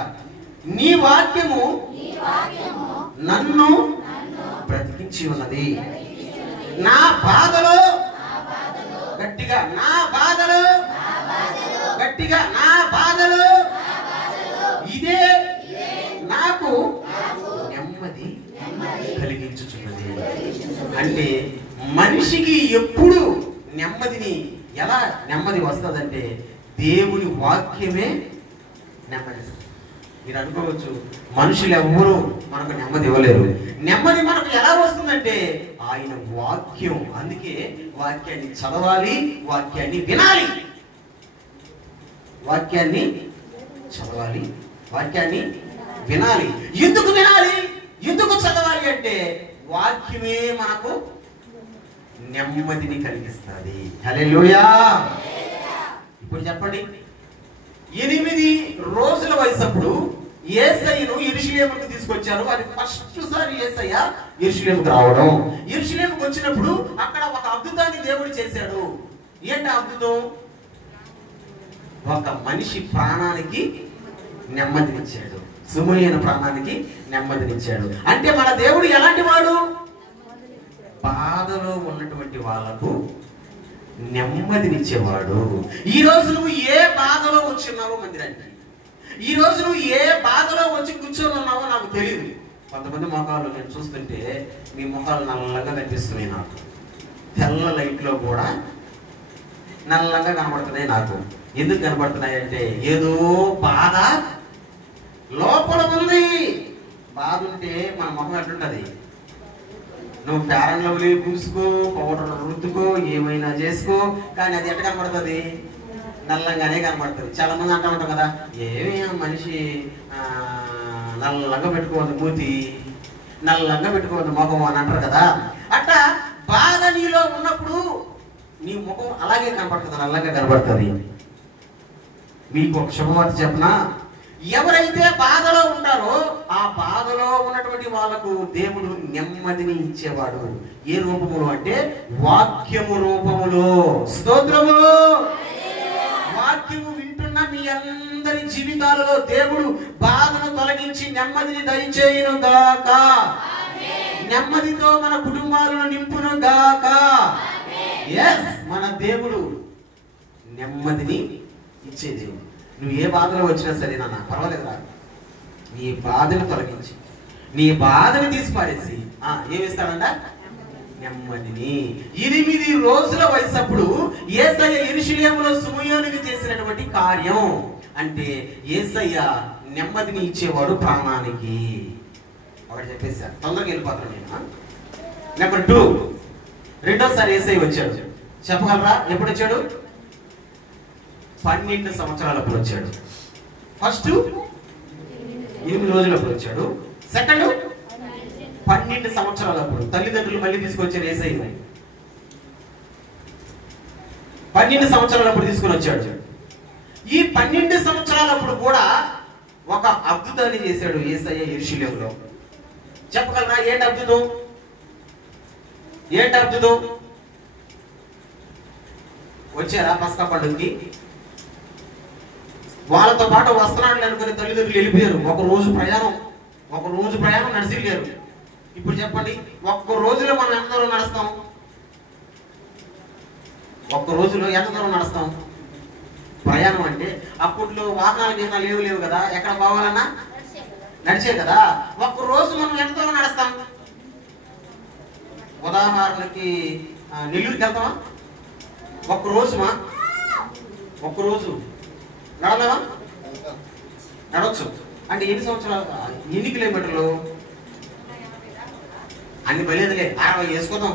నీ వాక్యము నన్ను బ్రతికించి ఉన్నది. నా బాధలో, గట్టిగా నా బాధలో, గట్టిగా నా బాధలో ఇదే నాకు నెమ్మది కలిగించుచున్నది. అంటే మనిషికి ఎప్పుడు నెమ్మదిని, ఎలా నెమ్మది వస్తుందంటే దేవుని వాక్యమే నెమ్మది. మీరు అనుకోవచ్చు మనుషులు ఎవ్వరూ మనకు నెమ్మది ఇవ్వలేరు. నెమ్మది మనకు ఎలా వస్తుందంటే ఆయన వాక్యం. అందుకే వాక్యాన్ని చదవాలి, వాక్యాన్ని వినాలి. వాక్యాన్ని చదవాలి, వాక్యాన్ని వినాలి. ఎందుకు వినాలి, ఎందుకు చదవాలి అంటే వాక్యమే మనకు నెమ్మదిని కలిగిస్తుంది. హల్లెలూయా. ఇప్పుడు చెప్పండి, 8 రోజుల వయసప్పుడు యేసయ్యను యెరూషలేముకు తీసుకొచ్చారు. అది ఫస్ట్ సారి యేసయ్య యెరూషలేముకు రావడం. యెరూషలేముకు వచ్చినప్పుడు అక్కడ ఒక అద్భుతాన్ని దేవుడు చేశాడు. ఏంటి అద్భుతం? ఒక మనిషి ప్రాణానికి నెమ్మదినిచ్చాడు. సుమోయన ప్రాణానికి నెమ్మదినిచ్చాడు. అంటే మన దేవుడు ఎలాంటి వాడు? బాధలో ఉన్నటువంటి వాళ్ళకు నెమ్మదినిచ్చేవాడు. ఈ రోజు నువ్వు ఏ బాధలో వచ్చిన్నావో మందిరానికి, ఈ రోజు నువ్వు ఏ బాధలో వచ్చి కూర్చొని ఉన్నావో నాకు తెలియదు. కొంతమంది మొఖాలు నేను చూస్తుంటే మీ మొఖాలు నల్లగా కనిపిస్తున్నాయి. నాకు తెల్ల లైట్లో కూడా నల్లగా కనబడుతున్నాయి. నాకు ఎందుకు కనబడుతున్నాయి అంటే ఏదో బాధ లోపల ఉంది. బాధ ఉంటే మన మొహం ఎట్లుంటది? నువ్వు ఫేర్ అండ్ లవ్లీ పూసుకో, పౌడర్ రుద్దుకో, ఏమైనా చేసుకో, కానీ అది ఎట్ట కనబడుతుంది? నల్లంగానే కనబడుతుంది. చాలా మంది అంటూ ఉంటాం కదా, ఏమే మనిషి నల్లంగా పెట్టుకోవద్దు మూతి, నల్లంగా పెట్టుకోవద్దు ముఖం అని అంటారు కదా. అట్లా బాధ నీలో ఉన్నప్పుడు నీ ముఖం అలాగే కనబడుతుంది, నల్లంగా కనబడుతుంది. మీకు ఒక శుభవార్త చెప్పనా? ఎవరైతే బాధలో ఉంటారో ఆ బాధలో ఉన్నటువంటి వాళ్ళకు దేవుడు నెమ్మదిని ఇచ్చేవాడు. ఏ రూపములో అంటే వాక్యము రూపములో. స్తోత్రము. వాక్యము వింటున్న మీ అందరి జీవితాలలో దేవుడు బాధను తొలగించి నెమ్మదిని దయచేయును గాక. నెమ్మదితో మన కుటుంబాలను నింపును గాక. ఎస్, మన దేవుడు నెమ్మదిని ఇచ్చే దేవుడు. నువ్వు ఏ బాధలో వచ్చినా సరే నాన్న పర్వాలేదు రా, నీ బాధను తొలగించి నీ బాధను తీసి పారేసి ఏమిస్తాడంట? నెమ్మదిని. 8 రోజుల వయసప్పుడు యేసయ్య యెరూషలేములో సుమయోనికి చేసినటువంటి కార్యం అంటే యేసయ్య నెమ్మదిని ఇచ్చేవాడు ప్రాణానికి. ఒకటి చెప్పేశారు, తొందరగా వెళ్ళిపోతాను నేను. నెంబర్ 2, రెండోసారి యేసయ్య వచ్చాడు. చెప్పగలరా ఎప్పుడు వచ్చాడు? 12 సంవత్సరాలప్పుడు వచ్చాడు. ఫస్ట్ 8 రోజులప్పుడు వచ్చాడు. సెకండ్ 12 సంవత్సరాలప్పుడు. తల్లిదండ్రులు మళ్ళీ తీసుకొచ్చారు యేసయ్య. 12 సంవత్సరాలప్పుడు తీసుకుని వచ్చాడు. ఈ 12 సంవత్సరాలప్పుడు కూడా ఒక అద్భుతాన్ని చేశాడు యేసయ్య యెరూషలేములో. చెప్పగలరా ఏంటి అద్భుతం? ఏంటి అద్భుతం? వచ్చారా పస్కా పండుగకి? వాళ్ళతో పాటు వస్తున్నాడు అనుకుని తల్లిదండ్రులు వెళ్ళిపోయారు. ఒక రోజు ప్రయాణం నడిచిగారు. ఇప్పుడు చెప్పండి, ఒక్క రోజులో మనం ఎంత దూరం నడుస్తాం? ఒక్క రోజులో ఎంత దూరం నడుస్తాం? ప్రయాణం అంటే అప్పట్లో వాహనాలు ఏమైనా లేవు కదా, ఎక్కడ పోవాలన్నా నడిచే కదా. ఒక్క రోజు మనం ఎంత దూరం నడుస్తాం? ఉదాహరణకి నెల్లూరుకి వెళ్తామా? ఒక్క రోజు నడవలేమా? నడవచ్చు. అంటే ఎన్ని సంవత్సరాలు, ఎన్ని కిలోమీటర్లు? అన్ని బలేదులే, 60 వేసుకుందాం.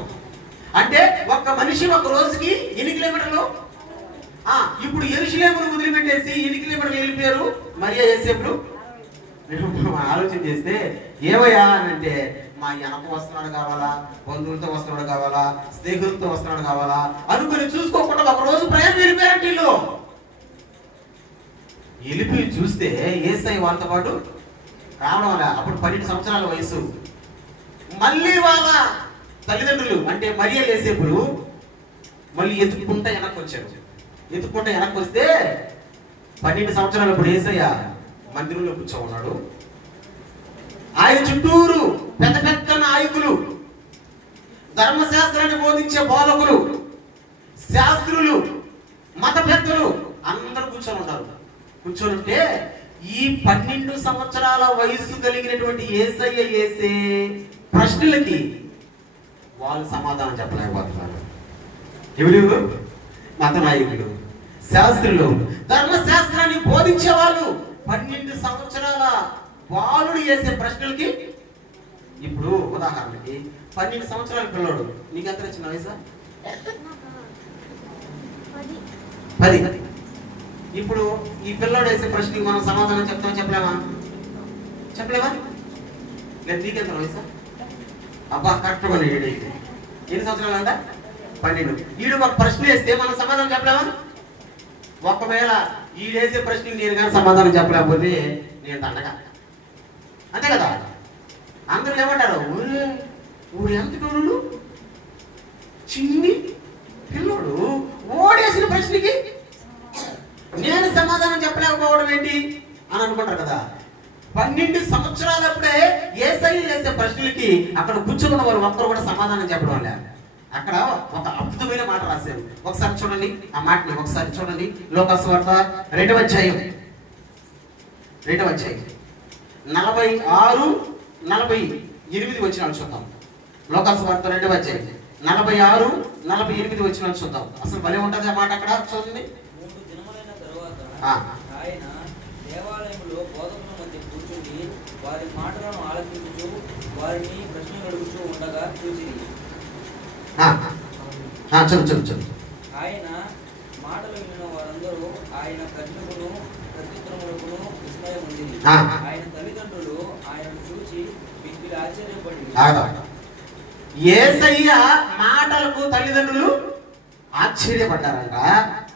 అంటే ఒక్క మనిషి ఒక రోజుకి ఎన్ని కిలోమీటర్లు? ఇప్పుడు యెరూషలేమును వదిలిపెట్టేసి ఎన్ని కిలోమీటర్లు వెళ్ళిపోయారు మరియా యేసేపులు? ఆలోచన చేస్తే ఏమయ్యా అని అంటే, మా వెనక వస్తున్నాడు కావాలా, బంధువులతో వస్తున్నాడు కావాలా, స్నేహితులతో వస్తున్నాడు కావాలా అనుకుని చూసుకోకుండా ఒక రోజు ప్రయాణం వెళ్ళిపోయారంటే వీళ్ళు. వెళ్ళిపోయి చూస్తే యేసయ్య వాళ్ళతో పాటు రావడం వల్ల అప్పుడు 12 సంవత్సరాల వయసు. మళ్ళీ వాళ్ళ తల్లిదండ్రులు అంటే మరియా యేసేపులు మళ్ళీ ఎత్తుకుంటా వెనక్కి వచ్చారు. ఎత్తుకుంటా వెనక్కి వస్తే 12 సంవత్సరాలప్పుడు యేసయ్య మందిరంలో కూర్చో ఉన్నాడు. ఆయన చుట్టూరు పెద్ద పెద్ద నాయకులు, ధర్మశాస్త్రాన్ని బోధించే బోధకులు, శాస్త్రులు, మత పెద్దలు అందరూ కూర్చొని ఉన్నారు. కూర్చొని ఉంటే ఈ 12 సంవత్సరాల వయసు కలిగినటువంటి యేసయ్య వేసే ప్రశ్నలకి వాళ్ళు సమాధానం చెప్పలేకపోతున్నారు. ఎవరు? మత నాయకులు, శాస్త్రులు, ధర్మశాస్త్రాన్ని బోధించే వాళ్ళు 12 సంవత్సరాల బాలుడు వేసే ప్రశ్నలకి. ఇప్పుడు ఉదాహరణకి 12 సంవత్సరాల పిల్లడు, నీకు ఎంత వచ్చిన వయసా? 10. ఇప్పుడు ఈ పిల్లడు వేసే ప్రశ్నకి మనం సమాధానం చెప్పలేమా? లేదు. నీకెంత వయసా? అబ్బా కరెక్ట్గా ఎన్ని సంవత్సరాలు అంట? 12. ఈడు ఒక ప్రశ్న వేస్తే మనం సమాధానం చెప్పలేమా? ఒకవేళ ఈడేసే ప్రశ్నకి నేను కానీ సమాధానం చెప్పలేకపోతే నేను దండగా, అంతే కదా. అందరూ ఏమంటారు, ఊరు ఎంత పిల్లడు, చిన్ని పిల్లోడు ఓడేసిన ప్రశ్నకి నేను సమాధానం చెప్పలేకపోవడం ఏంటి అని అనుకుంటారు కదా. 12 సంవత్సరాలప్పుడే యేసయ్య చేసే ప్రశ్నలకి అక్కడ కూర్చున్న వారు ఒక్కరు కూడా సమాధానం చెప్పడం వల్ల అక్కడ ఒక అద్భుతమైన మాట రాశారు. ఒకసారి చూడండి ఆ మాటని, ఒకసారి చూడండి. లోకాసు వార్త 2వ అధ్యాయం 46, 48 వచనాలు చూద్దాం. లోకాసు వార్త 2వ అధ్యాయం 46, 48 వచనాలు చూద్దాం. అసలు భలే ఉంటుంది ఆ మాట. అక్కడ చూడండి. 3 దినములైన తరువాత ఆయన దేవాలయంలో బోధకుల మధ్య కూర్చుని వారి మాటలను ఆలకించుచు వారిని ప్రశ్నలు అడుగుచూ ఉండగా చూచిరి. చదువు. ఆయన మాటలు వినిన వారందరూ ఆయన కఠినమును ప్రత్యుత్తరములకును విస్మయం ఉండిరి. ఆయన తల్లిదండ్రులు ఆయనను చూచి మిక్కిలి ఆశ్చర్యపడి. యేసయ్య మాటలకు తల్లిదండ్రులు ఆశ్చర్యపడ్డారంట.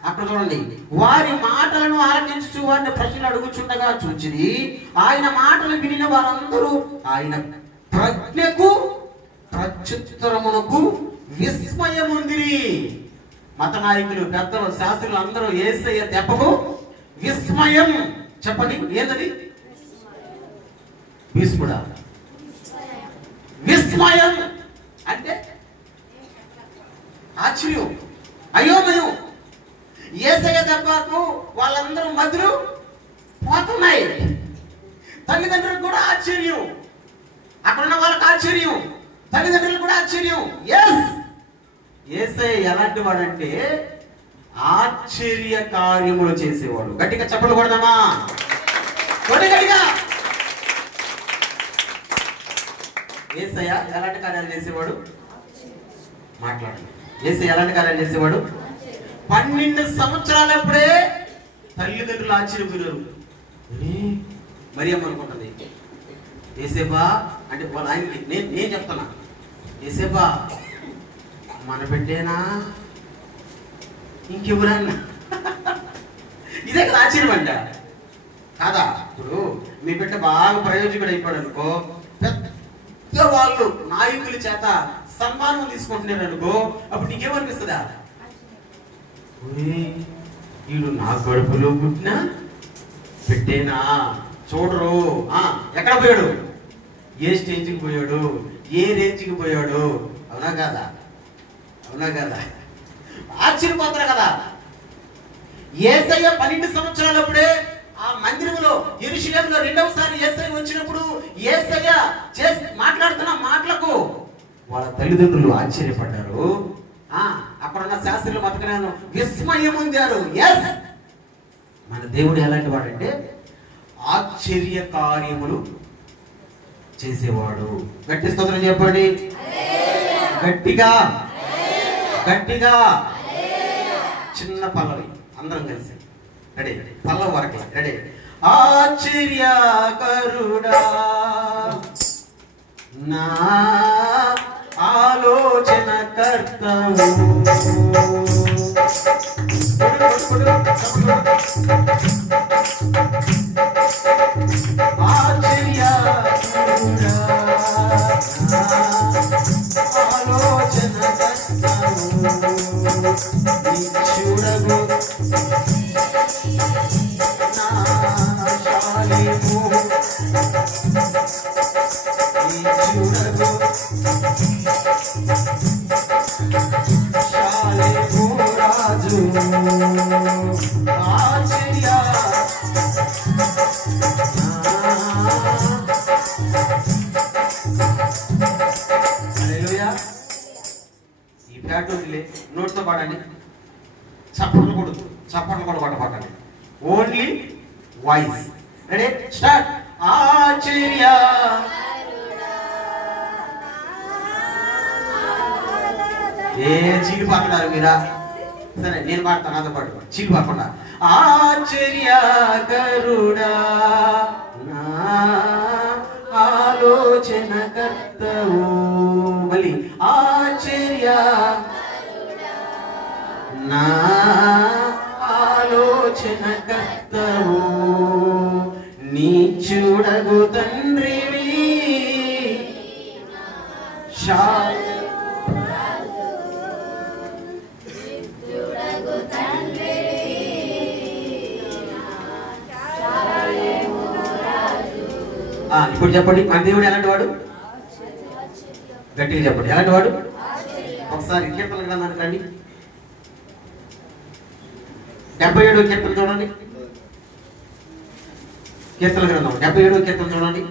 అక్కడ చూడండి, వారి మాటలను ఆలకించుచు వారిని ప్రశ్నలు అడుగుచుండగా చూచిరి. ఆయన మాటలు వినిన వారందరూ ఆయన ప్రజ్ఞకు ప్రత్యుత్తరమునకు విస్మయముందిరి. మత నాయకులు, పెద్దలు, శాస్త్రులు అందరూ యేసయ్య దెబ్బకు విస్మయం. చెప్పండి ఏంటది? భీష్ముడా? విస్మయం అంటే ఆశ్చర్యం, అయోమయం. యేసయ్య దెబ్బకు వాళ్ళందరూ మధ్యలో పోతున్నాయి. తల్లిదండ్రులకు కూడా ఆశ్చర్యం, అక్కడున్న వాళ్ళకి ఆశ్చర్యం, తల్లిదండ్రులు కూడా ఆశ్చర్యం. యేసయ్య ఎలాంటి వాడంటే ఆశ్చర్య కార్యములు చేసేవాడు. గట్టిగా చెప్పలు కొడదామా? గట్టిగా. యేసయ్య ఎలాంటి కార్యాలు చేసేవాడు? మాట్లాడండి. యేసయ్య ఎలాంటి కార్యాలు చేసేవాడు? 12 సంవత్సరాలప్పుడే తల్లిదండ్రులు ఆశ్చర్యపోయారు. మరియమ్మ అనుకుంటుంది, యేసేపా అంటే వాళ్ళ ఆయనకి నేను చెప్తున్నా, యేసేపా మన బిడ్డేనా ఇంకెవరన్నా? ఇదే కదా ఆశ్చర్యం అంట కాదా? ఇప్పుడు మీ బిడ్డ బాగా ప్రయోజకుడు అయిపోయాడు అనుకో, పెద్ద వాళ్ళు నాయకుల చేత సన్మానం తీసుకుంటున్నారు అనుకో, అప్పుడు నీకేమనిపిస్తుందా? వీడు నా కడుపులో పుట్టిన బిడ్డేనా చూడరు. ఎక్కడ పోయాడు? ఏ స్టేజ్కి పోయాడు? ఏ రేంజ్కి పోయాడు? అవునా కదా? అవునా కదా? ఆశ్చర్యపోతారు కదా. యేసయ్య 12 సంవత్సరాలప్పుడే ఆ మందిరంలో యెరూషలేములో రెండవసారి యేసయ్య వచ్చినప్పుడు యేసయ్య మాట్లాడుతున్న మాటలకు వాళ్ళ తల్లిదండ్రులు ఆశ్చర్యపడ్డారు. అక్కడున్న శాస్త్రులు మతకనాను విస్మయం పొందారు. ఎస్, మన దేవుడు ఎలాంటి వాడంటే ఆశ్చర్య కార్యములు చేసేవాడు. గట్టి స్తోత్రం చెప్పండి గట్టిగా గట్టిగా. చిన్న పల్లవి అందరం కలిసి రెడీ, పల్లవి వరకు రెడీ. ఆశ్చర్యకరుడా నా ఆలోచన కర్తవు, ఆశ్చర్యకరుడా ఆలోచన కర్తవు, చూడగు నా శాలేము, చూడగు శాలేము రాజు ఆశ్చర్య. హల్లెలూయా. ఈ ప్యాట్ వదిలే నోట్తో పాడండి, చప్పట్లు కూడా కొట్టపాకండి, ఓన్లీ వాయిస్. Ready start. ఆశ్చర్య ఏ చీలు పాకున్నారు మీరా? సరే నేను పాడతాను నాతో పాటు, చీలు పాకుండా. ఆశ్చర్యకరుడా నా ఆలోచన కర్తవు, మళ్ళీ ఆశ్చర్య నా ఆలోచన కర్తవు, నీ చూడగు తండ్రివి ఇప్పుడు చెప్పండి, మన దేవుడు ఎలాంటి వాడు? గట్టిగా చెప్పండి, ఎలాంటి వాడు? ఒకసారి కీర్తన గ్రంథానికి రండి, 77వ కీర్తన చూడండి. కీర్తన గ్రంథం 77వ కీర్తన చూడండి,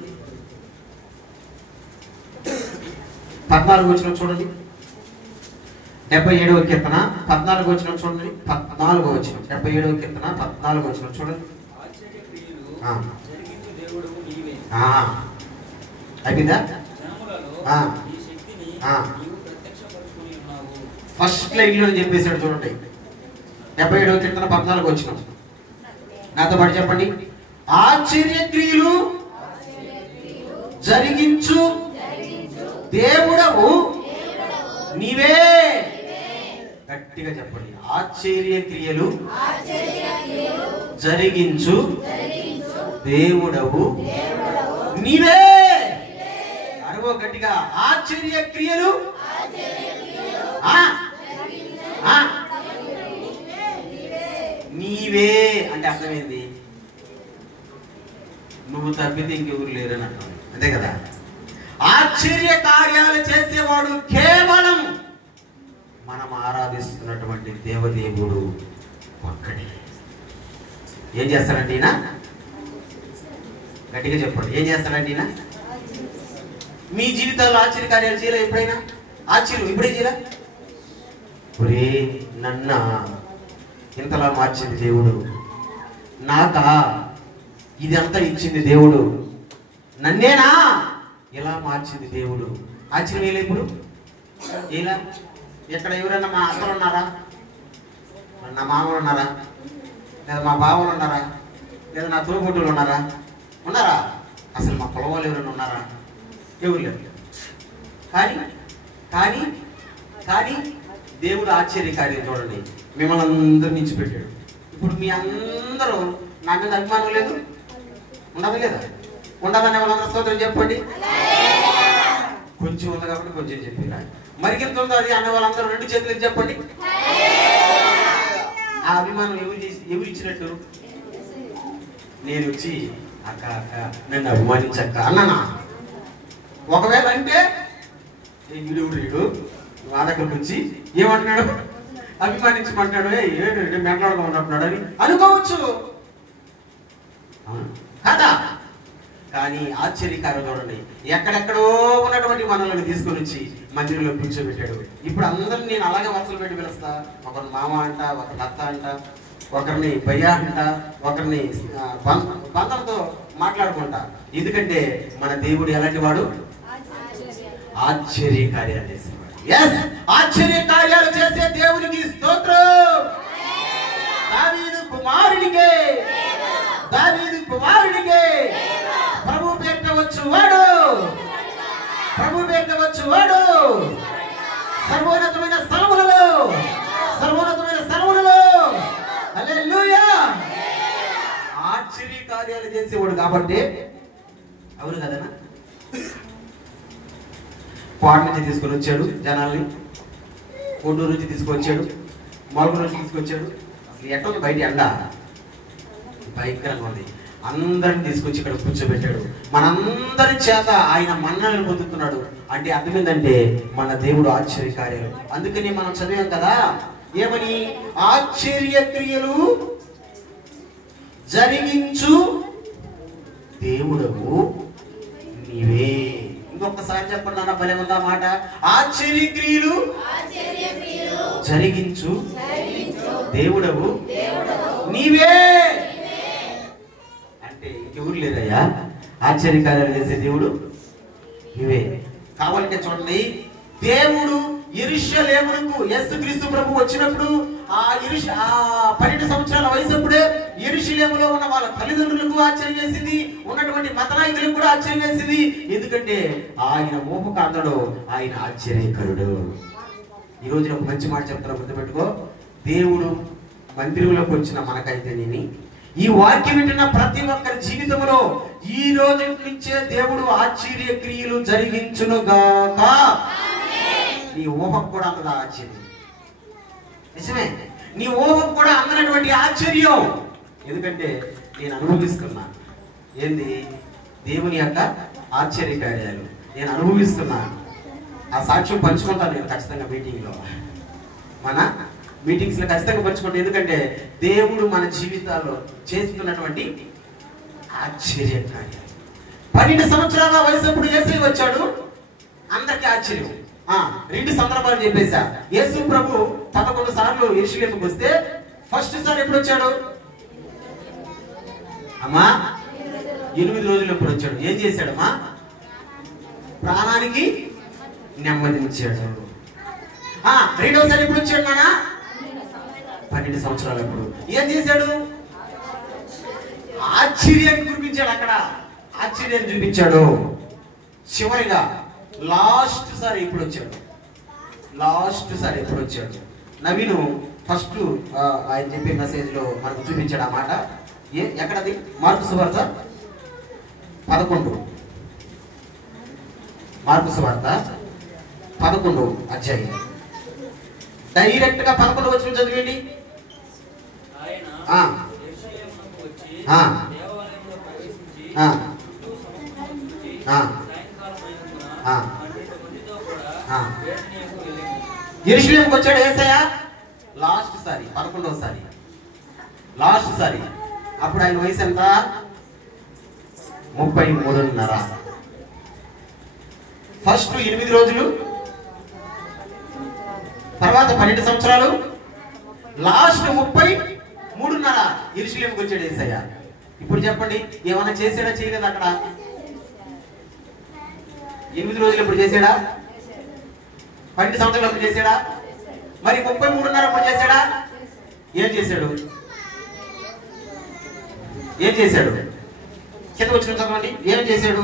14వ వచనం చూడండి. 77వ కీర్తన 14వ వచనం చూడండి. 14వ వచనం 77వ కీర్తన 14వ వచనం చూడండి. అయిపోయిందా? ఫస్ట్ లైన్ లో చెప్పేసాడు చూడండి. 77వ కీర్తన 14వ వచనం నాతో పాటు చెప్పండి. ఆశ్చర్య క్రియలు జరిగించు దేవుడవు నీవే. గట్టిగా చెప్పండి. ఆశ్చర్య క్రియలు జరిగించు దేవుడవు నీవే. అరవో గట్టిగా. ఆశ్చర్య క్రియలు నీవే అంటే అర్థమైంది, నువ్వు తప్పితే ఇంకెవరు లేరని అర్థం, అంతే కదా? ఆశ్చర్య కార్యాలు చేసేవాడు కేవలం మనం ఆరాధిస్తున్నటువంటి దేవదేవుడు ఒక్కడే. ఏం చేస్తాడంటే ఈయన? గట్టిగా చెప్పండి, ఏం చేస్తాడంటే ఈయన? మీ జీవితాల్లో ఆశ్చర్య కార్యాలు చేయలే ఎప్పుడైనా? ఆశ్చర్యం ఇప్పుడే చేయరా? ఒరే నన్న ఇంతలా మార్చింది దేవుడు, నాకా ఇదంతా ఇచ్చింది దేవుడు, నన్నేనా ఇలా మార్చింది దేవుడు. ఆశ్చర్యం వేయలే ఇప్పుడు? ఇలా ఇక్కడ ఎవరైనా మా అత్తలు ఉన్నారా, నా మామలు ఉన్నారా, లేదా మా బావలు ఉన్నారా, లేదా నా తోబుట్టులు ఉన్నారా? ఉన్నారా? అసలు మా పొలం వాళ్ళు ఎవరైనా ఉన్నారా? ఎవరు లేరు. కానీ కానీ కానీ దేవుడు ఆశ్చర్యకార్యం చూడండి, మిమ్మల్ని అందరూ నిలిచిపెట్టాడు. ఇప్పుడు మీ అందరూ నా మీద అభిమానం లేదు, ఉండదు లేదా? ఉండదనే వాళ్ళందరూ స్తోత్రం చెప్పండి. కొంచెం ఉంది కాబట్టి కొంచెం చెప్పిరా. మరిగింత ఉందో అది అన్న వాళ్ళందరూ 2 చేతులు చెప్పండి. ఆ అభిమానం ఎవరు ఇచ్చినట్టు? నేను వచ్చి అక్క అక్క నన్ను అభిమానించక్క అన్నానా? ఒకవేళ అంటే వీడు మా దగ్గరకు వచ్చి ఏమంటున్నాడు? అభిమానించమంటున్నాడు, ఏడు మాట్లాడుకోమంటున్నాడు అని అనుకోవచ్చు కదా. కానీ ఆశ్చర్యకారం చూడండి, ఎక్కడెక్కడో ఉన్నటువంటి మనల్ని తీసుకొని వచ్చి మందిరంలో కూర్చోబెట్టాడు. ఇప్పుడు అందరిని నేను అలాగే వరుసలు పెట్టి పిలుస్తా. ఒకరిని మామ అంట, ఒకరిని అత్త అంట, ఒకరిని భయ్యా అంట, ఒకరిని బంధంతో మాట్లాడుకుంటా. ఎందుకంటే మన దేవుడు ఎలాంటి వాడు? ఆశ్చర్య కార్యాలు చేసేవాడు. ఎస్, ఆశ్చర్య కార్యాలు చేసే దేవునికి స్తోత్రం. దావీదు కుమారునికే, దావీదు కుమారునికే ప్రభు పేరిట వచ్చువాడు, ప్రభు పేరిట వచ్చువాడు సర్వోన్నతమైన స్థలములలో, సర్వోన్నతమైన స్థలములలో హల్లెలూయా ఆశ్చర్య కార్యాలు చేసేవాడు కాబట్టి. అవును కదనా? పాట నుంచి తీసుకొని వచ్చాడు జనాల్ని, కోటూరు నుంచి తీసుకొచ్చాడు, మొలకూరు నుంచి తీసుకొచ్చాడు. అసలు ఎట్లా ఉంది బయట ఎండ? భయంకరంగా ఉంది. అందరిని తీసుకొచ్చి ఇక్కడ కూర్చోబెట్టాడు. మనందరి చేత ఆయన మన్ననలు పొందుతున్నాడు. అంటే అర్థం ఏంటంటే మన దేవుడు ఆశ్చర్య కార్యాలు. అందుకని మనం చదివాం కదా, ఏమని? ఆశ్చర్య క్రియలు జరిగించు దేవుడవు నీవే. ఇంకొకసారి చెప్పండి అన్న, భలే ఉందా మాట? ఆశ్చర్య క్రియలు జరిగించు దేవుడవు నీవే. అంటే ఇంకెవరు లేదయ్యా ఆశ్చర్యకార్యాలు చేసే దేవుడు నీవే. కావాలంటే చూడండి, దేవుడు యెరూషలేమునకు యేసుక్రీస్తు ప్రభు వచ్చినప్పుడు ఆ 12 సంవత్సరాల వయసప్పుడే యెరూషలేములో ఉన్న వాళ్ళ తల్లిదండ్రులకు ఆశ్చర్యం వేసింది, ఉన్నటువంటి మత నాయకులకు కూడా ఆశ్చర్యం వేసింది. ఎందుకంటే ఆయన మోపకాంతడు, ఆయన ఆశ్చర్యకరుడు. ఈ రోజు ఒక మంచి మాట చెప్తాను, గుర్తుపెట్టుకో. దేవుడు మందిరంలోకి వచ్చిన మనకైతే నేను ఈ వాక్యం వింటున్న ప్రతి ఒక్కరి జీవితంలో ఈ రోజు నుంచే దేవుడు ఆశ్చర్య క్రియలు జరిగించునుగాక. నీ ఊహకు కూడా అందదు ఆశ్చర్యం. నిజమే, నీ ఊహకు కూడా అందనటువంటి ఆశ్చర్యం. ఎందుకంటే నేను అనుభవిస్తున్నా. ఏంది? దేవుని యొక్క ఆశ్చర్య కార్యాలు నేను అనుభవిస్తున్నాను. ఆ సాక్ష్యం పంచుకుంటాను నేను ఖచ్చితంగా మీటింగ్లో, మన మీటింగ్స్లో ఖచ్చితంగా పంచుకుంటాను. ఎందుకంటే దేవుడు మన జీవితాల్లో చేస్తున్నటువంటి ఆశ్చర్య కార్యాలు. 12 సంవత్సరాల వయసప్పుడు యేసు వచ్చాడు, అందరికీ ఆశ్చర్యం. 2 సందర్భాలు చెప్పేశా. యేసు ప్రభు 11 సార్లు యెరూషలేముకు వస్తే ఫస్ట్ సారి ఎప్పుడు వచ్చాడు అమ్మా? 8 రోజులు ఎప్పుడు వచ్చాడు? ఏం చేశాడమ్మా? ప్రాణానికి నెమ్మదించాడు. రెండోసారి ఎప్పుడు వచ్చాడు నాన్న? 12 సంవత్సరాలప్పుడు. ఏం చేశాడు? ఆశ్చర్యాన్ని కురిపించాడు. అక్కడ ఆశ్చర్యాన్ని చూపించాడు. చివరిగా లాస్ట్ సారి ఎప్పుడు వచ్చాడు? లాస్ట్ సారి ఎప్పుడు వచ్చాడు? నవీను ఫస్ట్ ఆయన చెప్పే మెసేజ్ లో మనకు చూపించాడు ఆ మాట. ఎక్కడది? మార్కు సువార్త 11. మార్కు సువార్త 11 అధ్యాయం డైరెక్ట్ గా 11 వచనం చదివేయండి. యెరూషలేముకు వచ్చాడు యేసయ్య లాస్ట్ సారి, 11వ సారి, లాస్ట్ సారి. అప్పుడు ఆయన వయసు ఎంత? 33.5. ఫస్ట్ 8 రోజులు, తర్వాత 12 సంవత్సరాలు, లాస్ట్ 33.5 యెరూషలేముకు వచ్చాడు యేసయ్య. ఇప్పుడు చెప్పండి, ఏమన్నా చేసాడా చేయలేదు? అక్కడ 8 రోజులు ఎప్పుడు చేసాడా? 12 సంవత్సరాలు ఎప్పుడు చేసాడా? మరి 33.5 అప్పుడు చేశాడా? ఏం చేశాడు? ఏం చేశాడు? కింద వచ్చిన చదవండి. ఏం చేశాడు?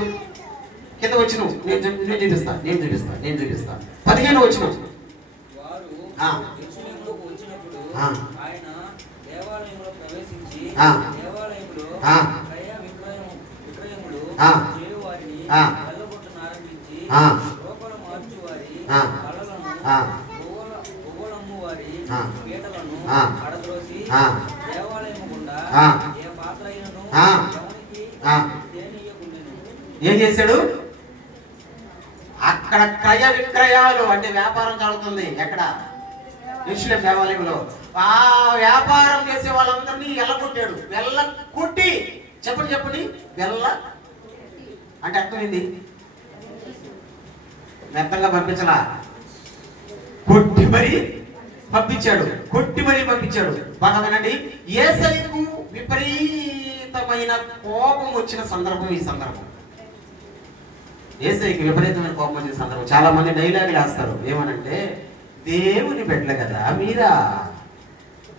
కింద వచ్చిన నేను చూపిస్తా 15 వచ్చిన ఆయన దేవాలయంలో ప్రవేశించి దేవాలయంలో విక్రయములు చేయువారిని వెళ్ళగొట్టనారంభించి రూపాలు మార్చువారి పువ్వులమ్ము వారి పీటలను పడద్రోసి దేవాలయము గుండా ఏ పాత్ర అయినను ఎవరికి దేనియకుండెను. ఏం చేశాడు? అక్కడ క్రయ విక్రయాలు అంటే వ్యాపారం జరుగుతుంది. ఎక్కడ? యెరూషలేము దేవాలయంలో. ఆ వ్యాపారం చేసే వాళ్ళందరినీ ఎల్లగొట్టాడు. కొట్టి చెప్పండి వెళ్ళ అంటే అర్థమైంది. మెత్తంగా పంపించలా, కొట్టి మరీ పంపించాడు. బాగా వినండి. యేసయ్యకు విపరీతమైన కోపం వచ్చిన సందర్భం ఈ సందర్భం. యేసయ్యకి విపరీతమైన కోపం వచ్చిన సందర్భం. చాలా మంది డైలాగులు వేస్తారు. ఏమనంటే, దేవుని బిడ్డలు కదా మీరా,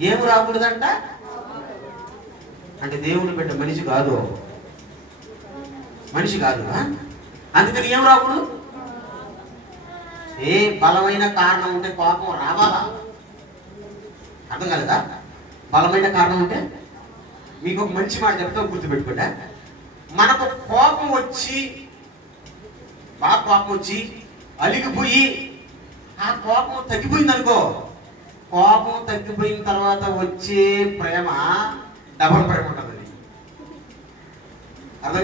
ఏమి రాకూడదంట అంటే దేవుని బిడ్డ మనిషి కాదు అందుకని ఏం రాకూడదు. ఏ బలమైన కారణం ఉంటే కోపం రావాలా? అర్థం కాలేదా? బలమైన కారణం ఉంటే మీకు ఒక మంచి మాట చెప్తే గుర్తుపెట్టుకుంటా. మనకు బాగా కోపం వచ్చి అలిగిపోయి ఆ కోపం తగ్గిపోయింది అనుకో, కోపం తగ్గిపోయిన తర్వాత వచ్చే ప్రేమ డబల్ ప్రేమ ఉంటుంది. అర్థం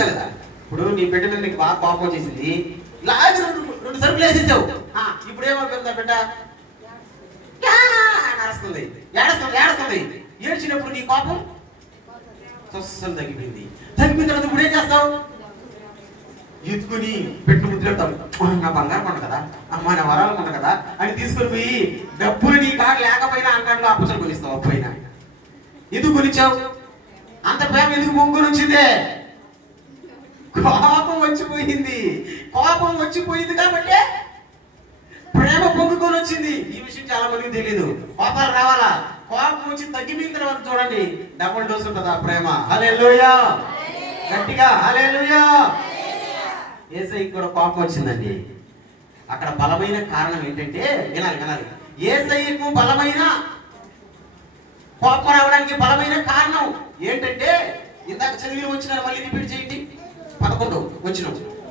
కాలేదా? ఇప్పుడు నీ బిడ్డ మీద నీకు బాగా కోపం వచ్చేసింది, లాగి రెండు సరుకులు వేసేసావు. ఇప్పుడు ఏమవుతుందా బిడ్డ? నడుస్తుంది, ఏడుస్తుంది. ఏడ్చినప్పుడు నీ కోపం తగ్గిపోయింది. తగ్గిపోయిన తర్వాత ఇప్పుడు ఏం చేస్తావు? ఎత్తుకుని పెట్టు ముద్దులేస్తావు. నా బంగారం కొండ కదా, అమ్మ నా వరాలు కొండ కదా అని తీసుకొని పోయి డబ్బులు నీ కాడ లేకపోయినా అంగట్లో అప్పచలు కొనిస్తావు. అప్పుడైనా ఎందుకు కొనిచ్చావు? అంత ప్రేమ ఎందుకు పొంగుని వచ్చిందే? కోపం వచ్చిపోయింది కాబట్టి ప్రేమ పొంగుకొని వచ్చింది. ఈ విషయం చాలా మందికి తెలియదు. కోపాలు రావాలా? కోపం వచ్చి తగ్గిపోయిన తర్వాత చూడండి డబుల్ డోస్ ఉంటుంది ఆ ప్రేమ. హల్లెలూయా, గట్టిగా హల్లెలూయా. యేసయ్యకి కూడా కోపం వచ్చిందండి. అక్కడ బలమైన కారణం ఏంటంటే, వినాలి. యేసయ్యకు బలమైన కోపం రావడానికి బలమైన కారణం ఏంటంటే, ఇందాక చదివి వచ్చిన మళ్ళీ రిపీట్ చేయండి. 11 వచ్చిన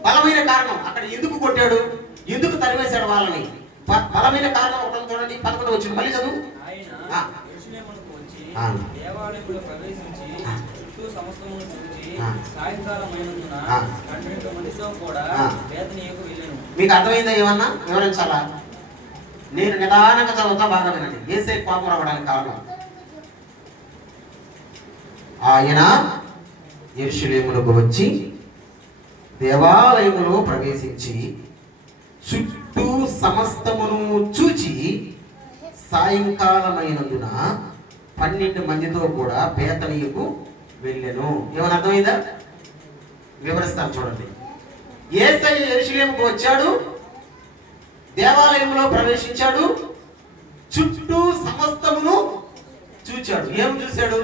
బలమైన కారణం. అక్కడ ఎందుకు కొట్టాడు, ఎందుకు తరివేశాడు వాళ్ళని? బలమైన కారణం ఒకటి చూడండి. 11 వచ్చిన మళ్ళీ చదువు. దేవాలయంలో ప్రవేశించి చుట్టూ సమస్తమును చూచి సాయంకాలమైనందున 12 మందితో కూడా బేతనీయకు వెళ్ళెను. మీకు అర్థమైందా? ఏమన్నా వివరించాలా? నేను నిదానంగా చదువుతా, బాగా వినండి. యేసయ్య కోపం రావడానికి కారణం, ఆయన యెరూషలేమునకు వచ్చి దేవాలయములో ప్రవేశించి చుట్టూ సమస్తమును చూచి సాయంకాలమైనందున 12 మందితో కూడా బేతనీయకు వెళ్ళెను. ఏమని అర్థమైందా? వివరిస్తాను చూడండి. యేసయ్య యెరూషలేముకు వచ్చాడు, దేవాలయంలో ప్రవేశించాడు, చుట్టూ సమస్తమును చూచాడు. ఏం చూశాడు?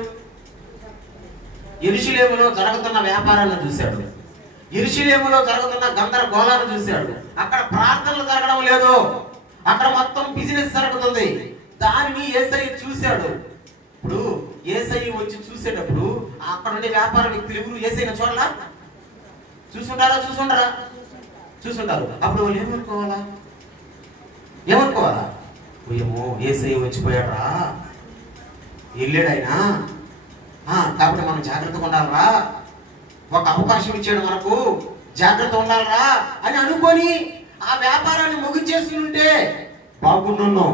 యెరూషలేములో జరుగుతున్న వ్యాపారాన్ని చూశాడు. యెరూషలేములో జరుగుతున్న గందరగోళాన్ని చూశాడు. అక్కడ ప్రార్థనలు జరగడం లేదు, అక్కడ మొత్తం బిజినెస్ జరుగుతుంది. దానిని యేసయ్య చూశాడు. ఇప్పుడు యేసయ్య వచ్చి చూసేటప్పుడు అక్కడ ఉండే వ్యాపార వ్యక్తులు ఎవరు యేసయ్యను చూడాలా? చూసుంటారు. అప్పుడు వాళ్ళు ఏమనుకోవాలా? ఏమో యేసయ్య వచ్చిపోయాడా, వెళ్ళాడైనా, కాబట్టి మనం జాగ్రత్తగా ఉండాలరా, ఒక అవకాశం ఇచ్చాడు మనకు, జాగ్రత్త ఉండాలరా అని అనుకొని ఆ వ్యాపారాన్ని ముగించేసి ఉంటే బాగున్నాను.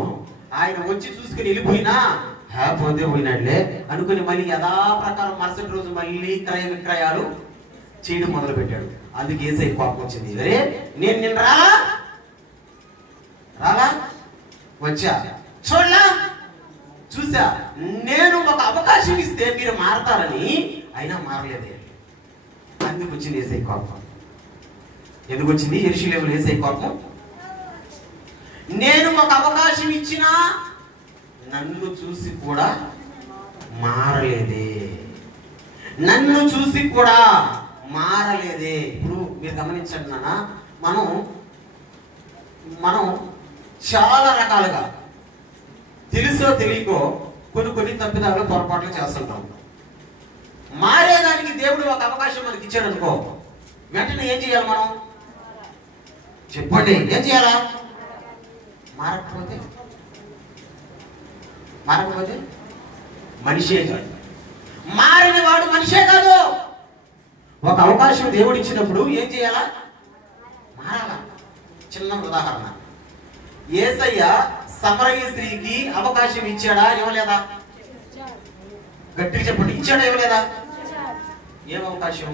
ఆయన వచ్చి చూసుకుని వెళ్ళిపోయినా పోతే పోయినాడులే అనుకుని మళ్ళీ యథాప్రకారం మరుసటి రోజు మళ్ళీ క్రయ విక్రయాలు చేయడం మొదలు పెట్టాడు. అందుకే యేసయ్య కోపం వచ్చింది. అరే నేను నిన్న రాలా వచ్చా చూసా, నేను ఒక అవకాశం ఇస్తే మీరు మారతారని, అయినా మారలేదే. అందుకు వచ్చింది యేసయ్య కోపం. ఎందుకు వచ్చింది? యెరూషలేములో యేసయ్య కోపం. నేను ఒక అవకాశం ఇచ్చినా నన్ను చూసి కూడా మారలేదే, నన్ను చూసి కూడా మారలేదే. ఇప్పుడు మీరు గమనించండి నాన్న, మనం చాలా రకాలుగా తెలుసో తెలియకో కొన్ని తప్పిదాలు పొరపాట్లు చేస్తుంటాం. మారేదానికి దేవుడు ఒక అవకాశం మనకి ఇచ్చాడు అనుకో, వెంటనే ఏం చేయాలి మనం? చెప్పండి, ఏం చేయాలా? మారకపోతే మనిషే కాదు, మారిన వాడు మనిషే కాదు. ఒక అవకాశం దేవుడు ఇచ్చినప్పుడు ఏం చేయాలా? మారాలా. చిన్న ఉదాహరణ, యేసయ్య సమరయ స్త్రీకి అవకాశం ఇచ్చాడా ఇవ్వలేదా? గట్టిగా చెప్పండి, ఇచ్చాడా ఇవ్వలేదా? ఏం అవకాశం?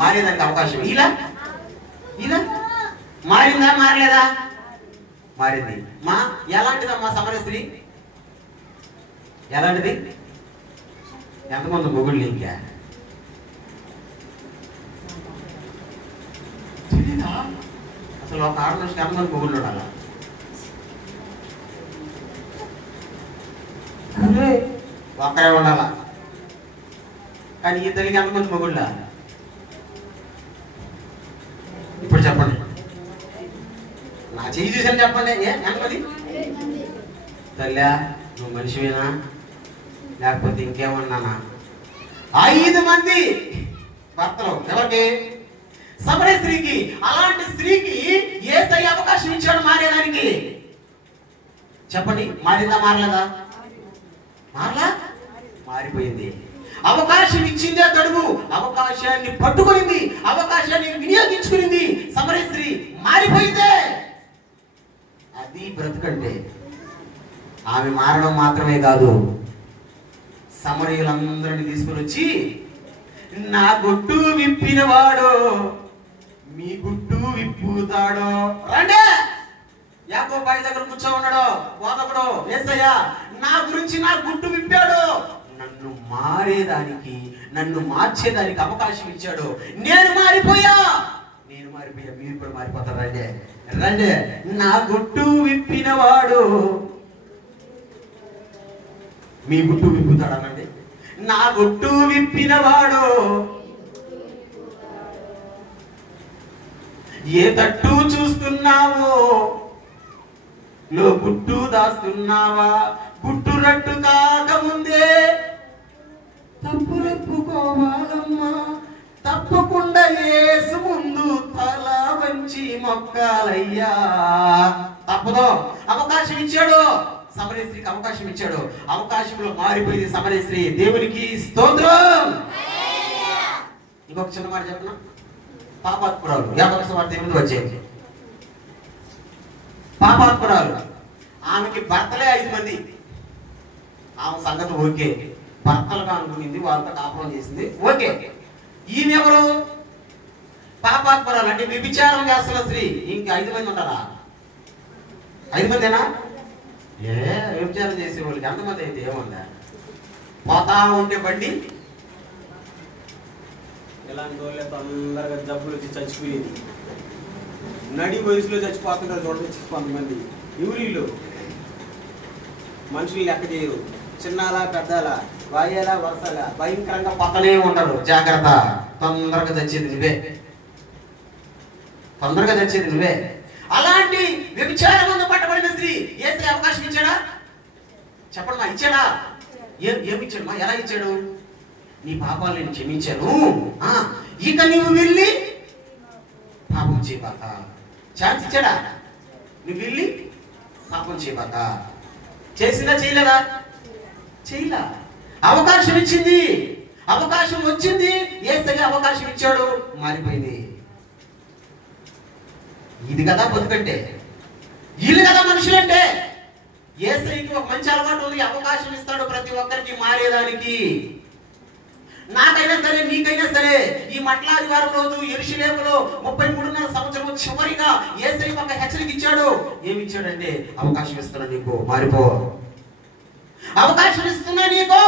మారేదానికి అవకాశం ఇలా మారిందా మారలేదా? మారింది. ఎలాంటిదమ్మా సమరయ స్త్రీ? ఎలాంటిది? ఎంతమంది మొగుళ్ళు ఇంకా తెలీదా? అసలు ఒక ఆరు నుంచి ఎంతమంది మొగుళ్ళు ఉండాలా? ఒక్కరే ఉండాలా? కానీ ఈ తల్లికి ఎంతమంది మొగుళ్ళ? ఇప్పుడు చెప్పండి, నా చెయ్యి చూసాను చెప్పండి. ఎంతమంది? తల్లా నువ్వు మనిషివేనా లేకపోతే ఇంకేమన్నానా? 5 మంది భర్తలు. ఎవరికి? సమరయ స్త్రీకి. అలాంటి స్త్రీకి యేసయ్య అవకాశం ఇచ్చాడు మారేదానికి. చెప్పండి, మారిందా మారలేదా? మారలా, మారిపోయింది. అవకాశం ఇచ్చిందే తడుగు, అవకాశాన్ని పట్టుకునింది, అవకాశాన్ని వినియోగించుకునింది. సమరయ స్త్రీ మారిపోయిందే. అది బ్రతుకంటే. ఆమె మారడం మాత్రమే కాదు, సమరయులందరినీ తీసుకుని వచ్చి, నా గుట్టు విప్పినవాడు మీ గుట్టు విప్పుతాడో రండి. యాకోబు బావి దగ్గర కూర్చో ఉన్నాడు బోధకుడు. యేసయ్య నా గురించి నా గుట్టు విప్పాడు, నన్ను మారేదానికి, నన్ను మార్చేదానికి అవకాశం ఇచ్చాడు. నేను మారిపోయా, మీరు కూడా మారిపోతారు. రండి రండి, నా గుట్టు విప్పినవాడు మీ గుట్టు విప్పుతాడు అనండి. నా గుట్టు విప్పినవాడు ఏ తట్టు చూస్తున్నావో లో గుట్టు దాస్తున్నావా? గుట్టు రట్టు కాకముందే తప్పులెప్పుకోవాలమ్మా, తప్పకుండా యేసు ముందు తల వంచి మొక్కాలయ్యా. తప్పదో. అవకాశం ఇచ్చాడు, సమరయ స్త్రీకి అవకాశం ఇచ్చాడు. అవకాశంలో మారిపోయింది సమరయ స్త్రీ. దేవునికి స్తోత్రం. ఇంకొక చిన్న మాట చెప్పనా? పాపాత్మురాలు 51:8 వచ్చేది. పాపాత్మురాలు, ఆమెకి భర్తలే 5 మంది. ఆమె సంగతి ఓకే, భర్తలుగా అనుకునింది, వాళ్ళతో కాపురం చేసింది, ఓకే. ఈమె ఎవరు? పాపాత్మురాలు అంటే వ్యభిచారం చేస్తున్న స్త్రీ. ఇంక 5 మంది ఉంటారా? 5 మందేనా? వ్యభిచారం చేసే వాళ్ళకి ఎంతమంది అయితే ఏముందా? పోతా ఉంటే బండి ఇలాంటి వాళ్ళే తొందరగా జబ్బులు వచ్చి చచ్చిపోయింది. నడి వయసులో చచ్చిపోతుంటారు చూడండి కొంతమంది. యూరిన్లు మనుషులు లెక్క చేయరు. చిన్నాలా పెద్దాలా, వాయాలా వరసాలా, భయంకరంగా పక్కనే ఉంటారు. జాగ్రత్త, తొందరగా చచ్చేది నువ్వే. అలాంటి వ్యభిచారమును పట్టబడిన స్త్రీ యేసయ్య అవకాశం ఇచ్చాడా? చెప్పండి మా, ఇచ్చాడా? ఏమిచ్చాడు మా? ఎలా ఇచ్చాడు? నీ పాపాలు నేను క్షమించాను, ఇక నువ్వు వెళ్ళి పాపం చేయబాక. ఛాన్స్ ఇచ్చాడా? నువ్వు వెళ్ళి పాపం చేయబాక. చేసిందా? చేయలేదా? చేయలా. అవకాశం ఇచ్చింది, అవకాశం వచ్చింది. యేసయ్య అవకాశం ఇచ్చాడు, మారిపోయింది. ఇది కదా బతుకంటే, వీళ్ళు కదా మనుషులంటే. యేసయ్యకి ఒక మంచి అలవాటు ఉంది, అవకాశం ఇస్తాడు ప్రతి ఒక్కరికి మారేదానికి. నాకైనా సరే, నీకైనా సరే. ఈ మట్లాదివారం రోజు యెరూషలేములో 33.5 సంవత్సరం చివరిగా యేసయ్య ఒక హెచ్చరిక ఇచ్చాడు. ఏమి ఇచ్చాడంటే, అవకాశం ఇస్తున్నా నీకు, మారిపో. అవకాశం ఇస్తున్నా నీకు,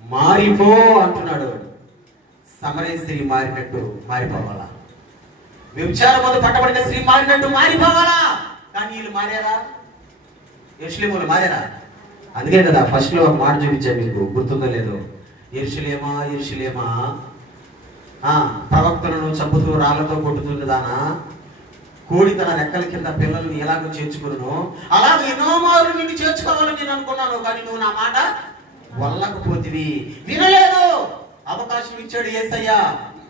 మారిపో అంటున్నాడు. సమరయ స్త్రీ మారినట్టు మారిపోవాలా? వ్యభిచారం పట్టబడిన స్త్రీ మారినట్టు మారిపోవాలా? కానీ వీళ్ళు మారారా? యెరూషలేములో మారారా? అందుకే కదా ఫస్ట్ లో ఒక మాట చూపించాను, మీకు గుర్తుందో లేదో. యెరూషలేమా యెరూషలేమా, ప్రవక్తలను చంపుతూ రాళ్లతో కొట్టుతున్నదానా, కోడి తన రెక్కల కింద పిల్లల్ని ఎలాగో చేర్చుకున్నాను, అలాగే ఎన్నో మార్లు నిన్ను చేర్చుకోవాలని నేను అనుకున్నాను, కానీ నువ్వు నా మాట వల్లకపోతివి, వినలేదు. అవకాశం ఇచ్చాడు యేసయ్య,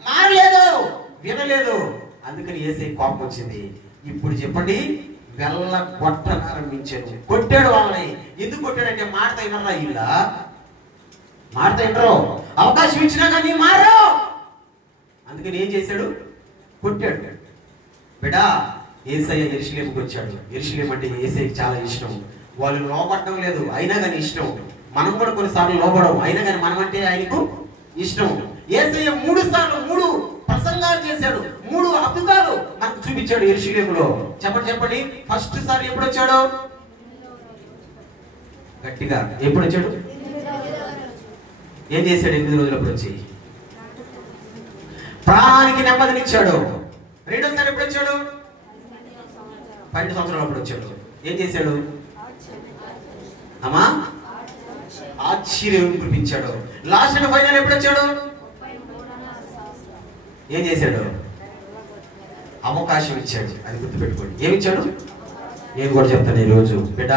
మారలేదు, వినలేదు. అందుకని యేసయ్య కోపం వచ్చింది. ఇప్పుడు చెప్పండి, వెళ్ళ కొట్టనారంభించాడు, కొట్టాడు వాళ్ళని. ఎందుకు కొట్టాడంటే మాట వినరా, ఇలా మాట వినరు, అవకాశం ఇచ్చినా కానీ మారరు. అందుకని ఏం చేశాడు? కొట్టాడు. బిడా, యేసయ్య యెరూషలేముకి వచ్చాడు. యెరూషలేం అంటే యేసయ్యకి చాలా ఇష్టం. వాళ్ళు లోపడటం లేదు, అయినా కానీ ఇష్టం. మనం కూడా కొన్నిసార్లు లోపడం, అయినా కానీ మనం అంటే ఆయనకు ఇష్టం. యేసయ్య 3 సార్లు 3 ప్రసంగాలు చేశాడు, 3 అద్భుతాలు మనకు చూపించాడు యెరూషలేములో. చెప్పండి, ఫస్ట్ సారి ఎప్పుడు వచ్చాడు? గట్టిగా ఎప్పుడు వచ్చాడు? ఏం చేశాడు? 8 రోజులప్పుడు వచ్చి ప్రాణానికి నెమ్మదినిచ్చాడు. రెండోసారి ఎప్పుడు వచ్చాడు? 12 సంవత్సరాలప్పుడు వచ్చాడు. ఏం చేశాడు? అమ్మా, ఆశ్చర్యం కురిపించాడు. లాస్ట్ అండ్ ఫైనల్ ఎప్పుడు వచ్చాడు? ఏం చేశాడు? అవకాశం ఇచ్చాడు. అది గుర్తుపెట్టుకోండి. ఏమిచ్చాడు? నేను కూడా చెప్తాను ఈరోజు, బిడ్డ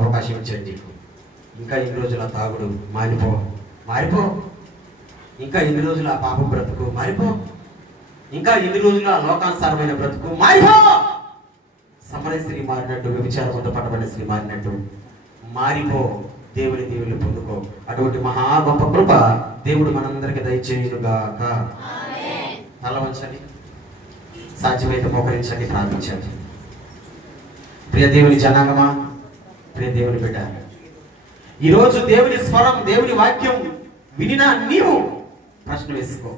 అవకాశం ఇచ్చాడు నీకు. ఇంకా ఎన్ని రోజులు ఆ తాగుడు మారిపో, ఇంకా ఎన్ని రోజులు ఆ పాప బ్రతుకు మారిపో, ఇంకా ఎన్ని రోజులు ఆ లోకానుసారమైన బ్రతుకు మారిపో. సమరయ స్త్రీ మారినట్టు, వ్యభిచారంతో పట్టబడిన స్త్రీ మారినట్టు మారిపో. దేవుని పొందుకో. అటువంటి మహా గొప్ప కృప దేవుడు మనందరికి దయచేయునుగాక. తల వంచండి, సాధ్యమైతే మోకరించండి, ప్రార్థించండి. ప్రియ దేవుని జనాంగమా, ప్రియ దేవుని బిడ్డ, ఈరోజు దేవుని స్వరం, దేవుని వాక్యం వినినా నీవు ప్రశ్న వేసుకో.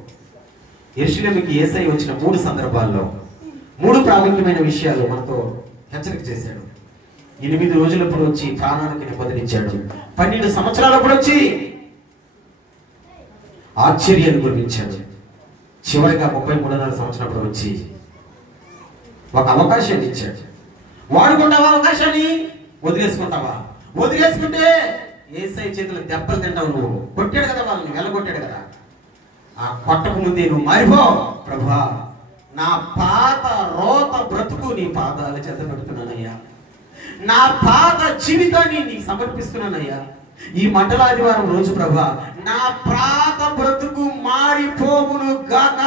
యెరూషలేముకి యేసయ్య వచ్చిన 3 సందర్భాల్లో 3 ప్రాముఖ్యమైన విషయాలు మనతో హెచ్చరిక చేశాడు. 8 రోజులప్పుడు వచ్చి ప్రాణానికి నెమ్మదినిచ్చాడు. 12 సంవత్సరాలప్పుడు వచ్చి ఆశ్చర్యాన్ని కురిపించాడు. చివరిగా 33.5 సంవత్సరాలప్పుడు వచ్చి ఒక అవకాశాన్ని ఇచ్చాడు. వాడుకుంటావా అవకాశాన్ని? వదిలేసుకుంటావా? వదిలేసుకుంటే యేసయ్య చేతులు దెబ్బలు తింటావు. నువ్వు కొట్టాడు కదా, వాళ్ళని వెళ్ళగొట్టాడు కదా. ఆ కొట్టకు ముందే నువ్వు మారిపో. ప్రభువా, నా పాత రోత బ్రతుకు నీ పాదాల చేత పెడుతున్నానయ్యా, నా పాత జీవితాన్ని నీకు సమర్పిస్తున్నానయ్యా. ఈ మండల ఆదివారం రోజు ప్రభువా, నా పాత బ్రతుకు మారిపోవును గాక.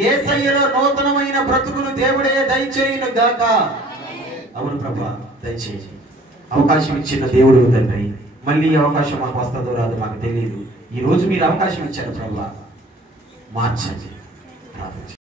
యేసయ్యలో నూతనమైన బ్రతుకును దేవుడే దయచేయును గాక. అవును ప్రభువా, దయచేయి. అవకాశం ఇచ్చిన దేవుడు తండ్రి, మళ్ళీ అవకాశం మాకు వస్తుందో రాదు మాకు తెలియదు. ఈ రోజు మీరు అవకాశం ఇచ్చారు ప్రభువా, మార్చండి. ప్రార్థించండి.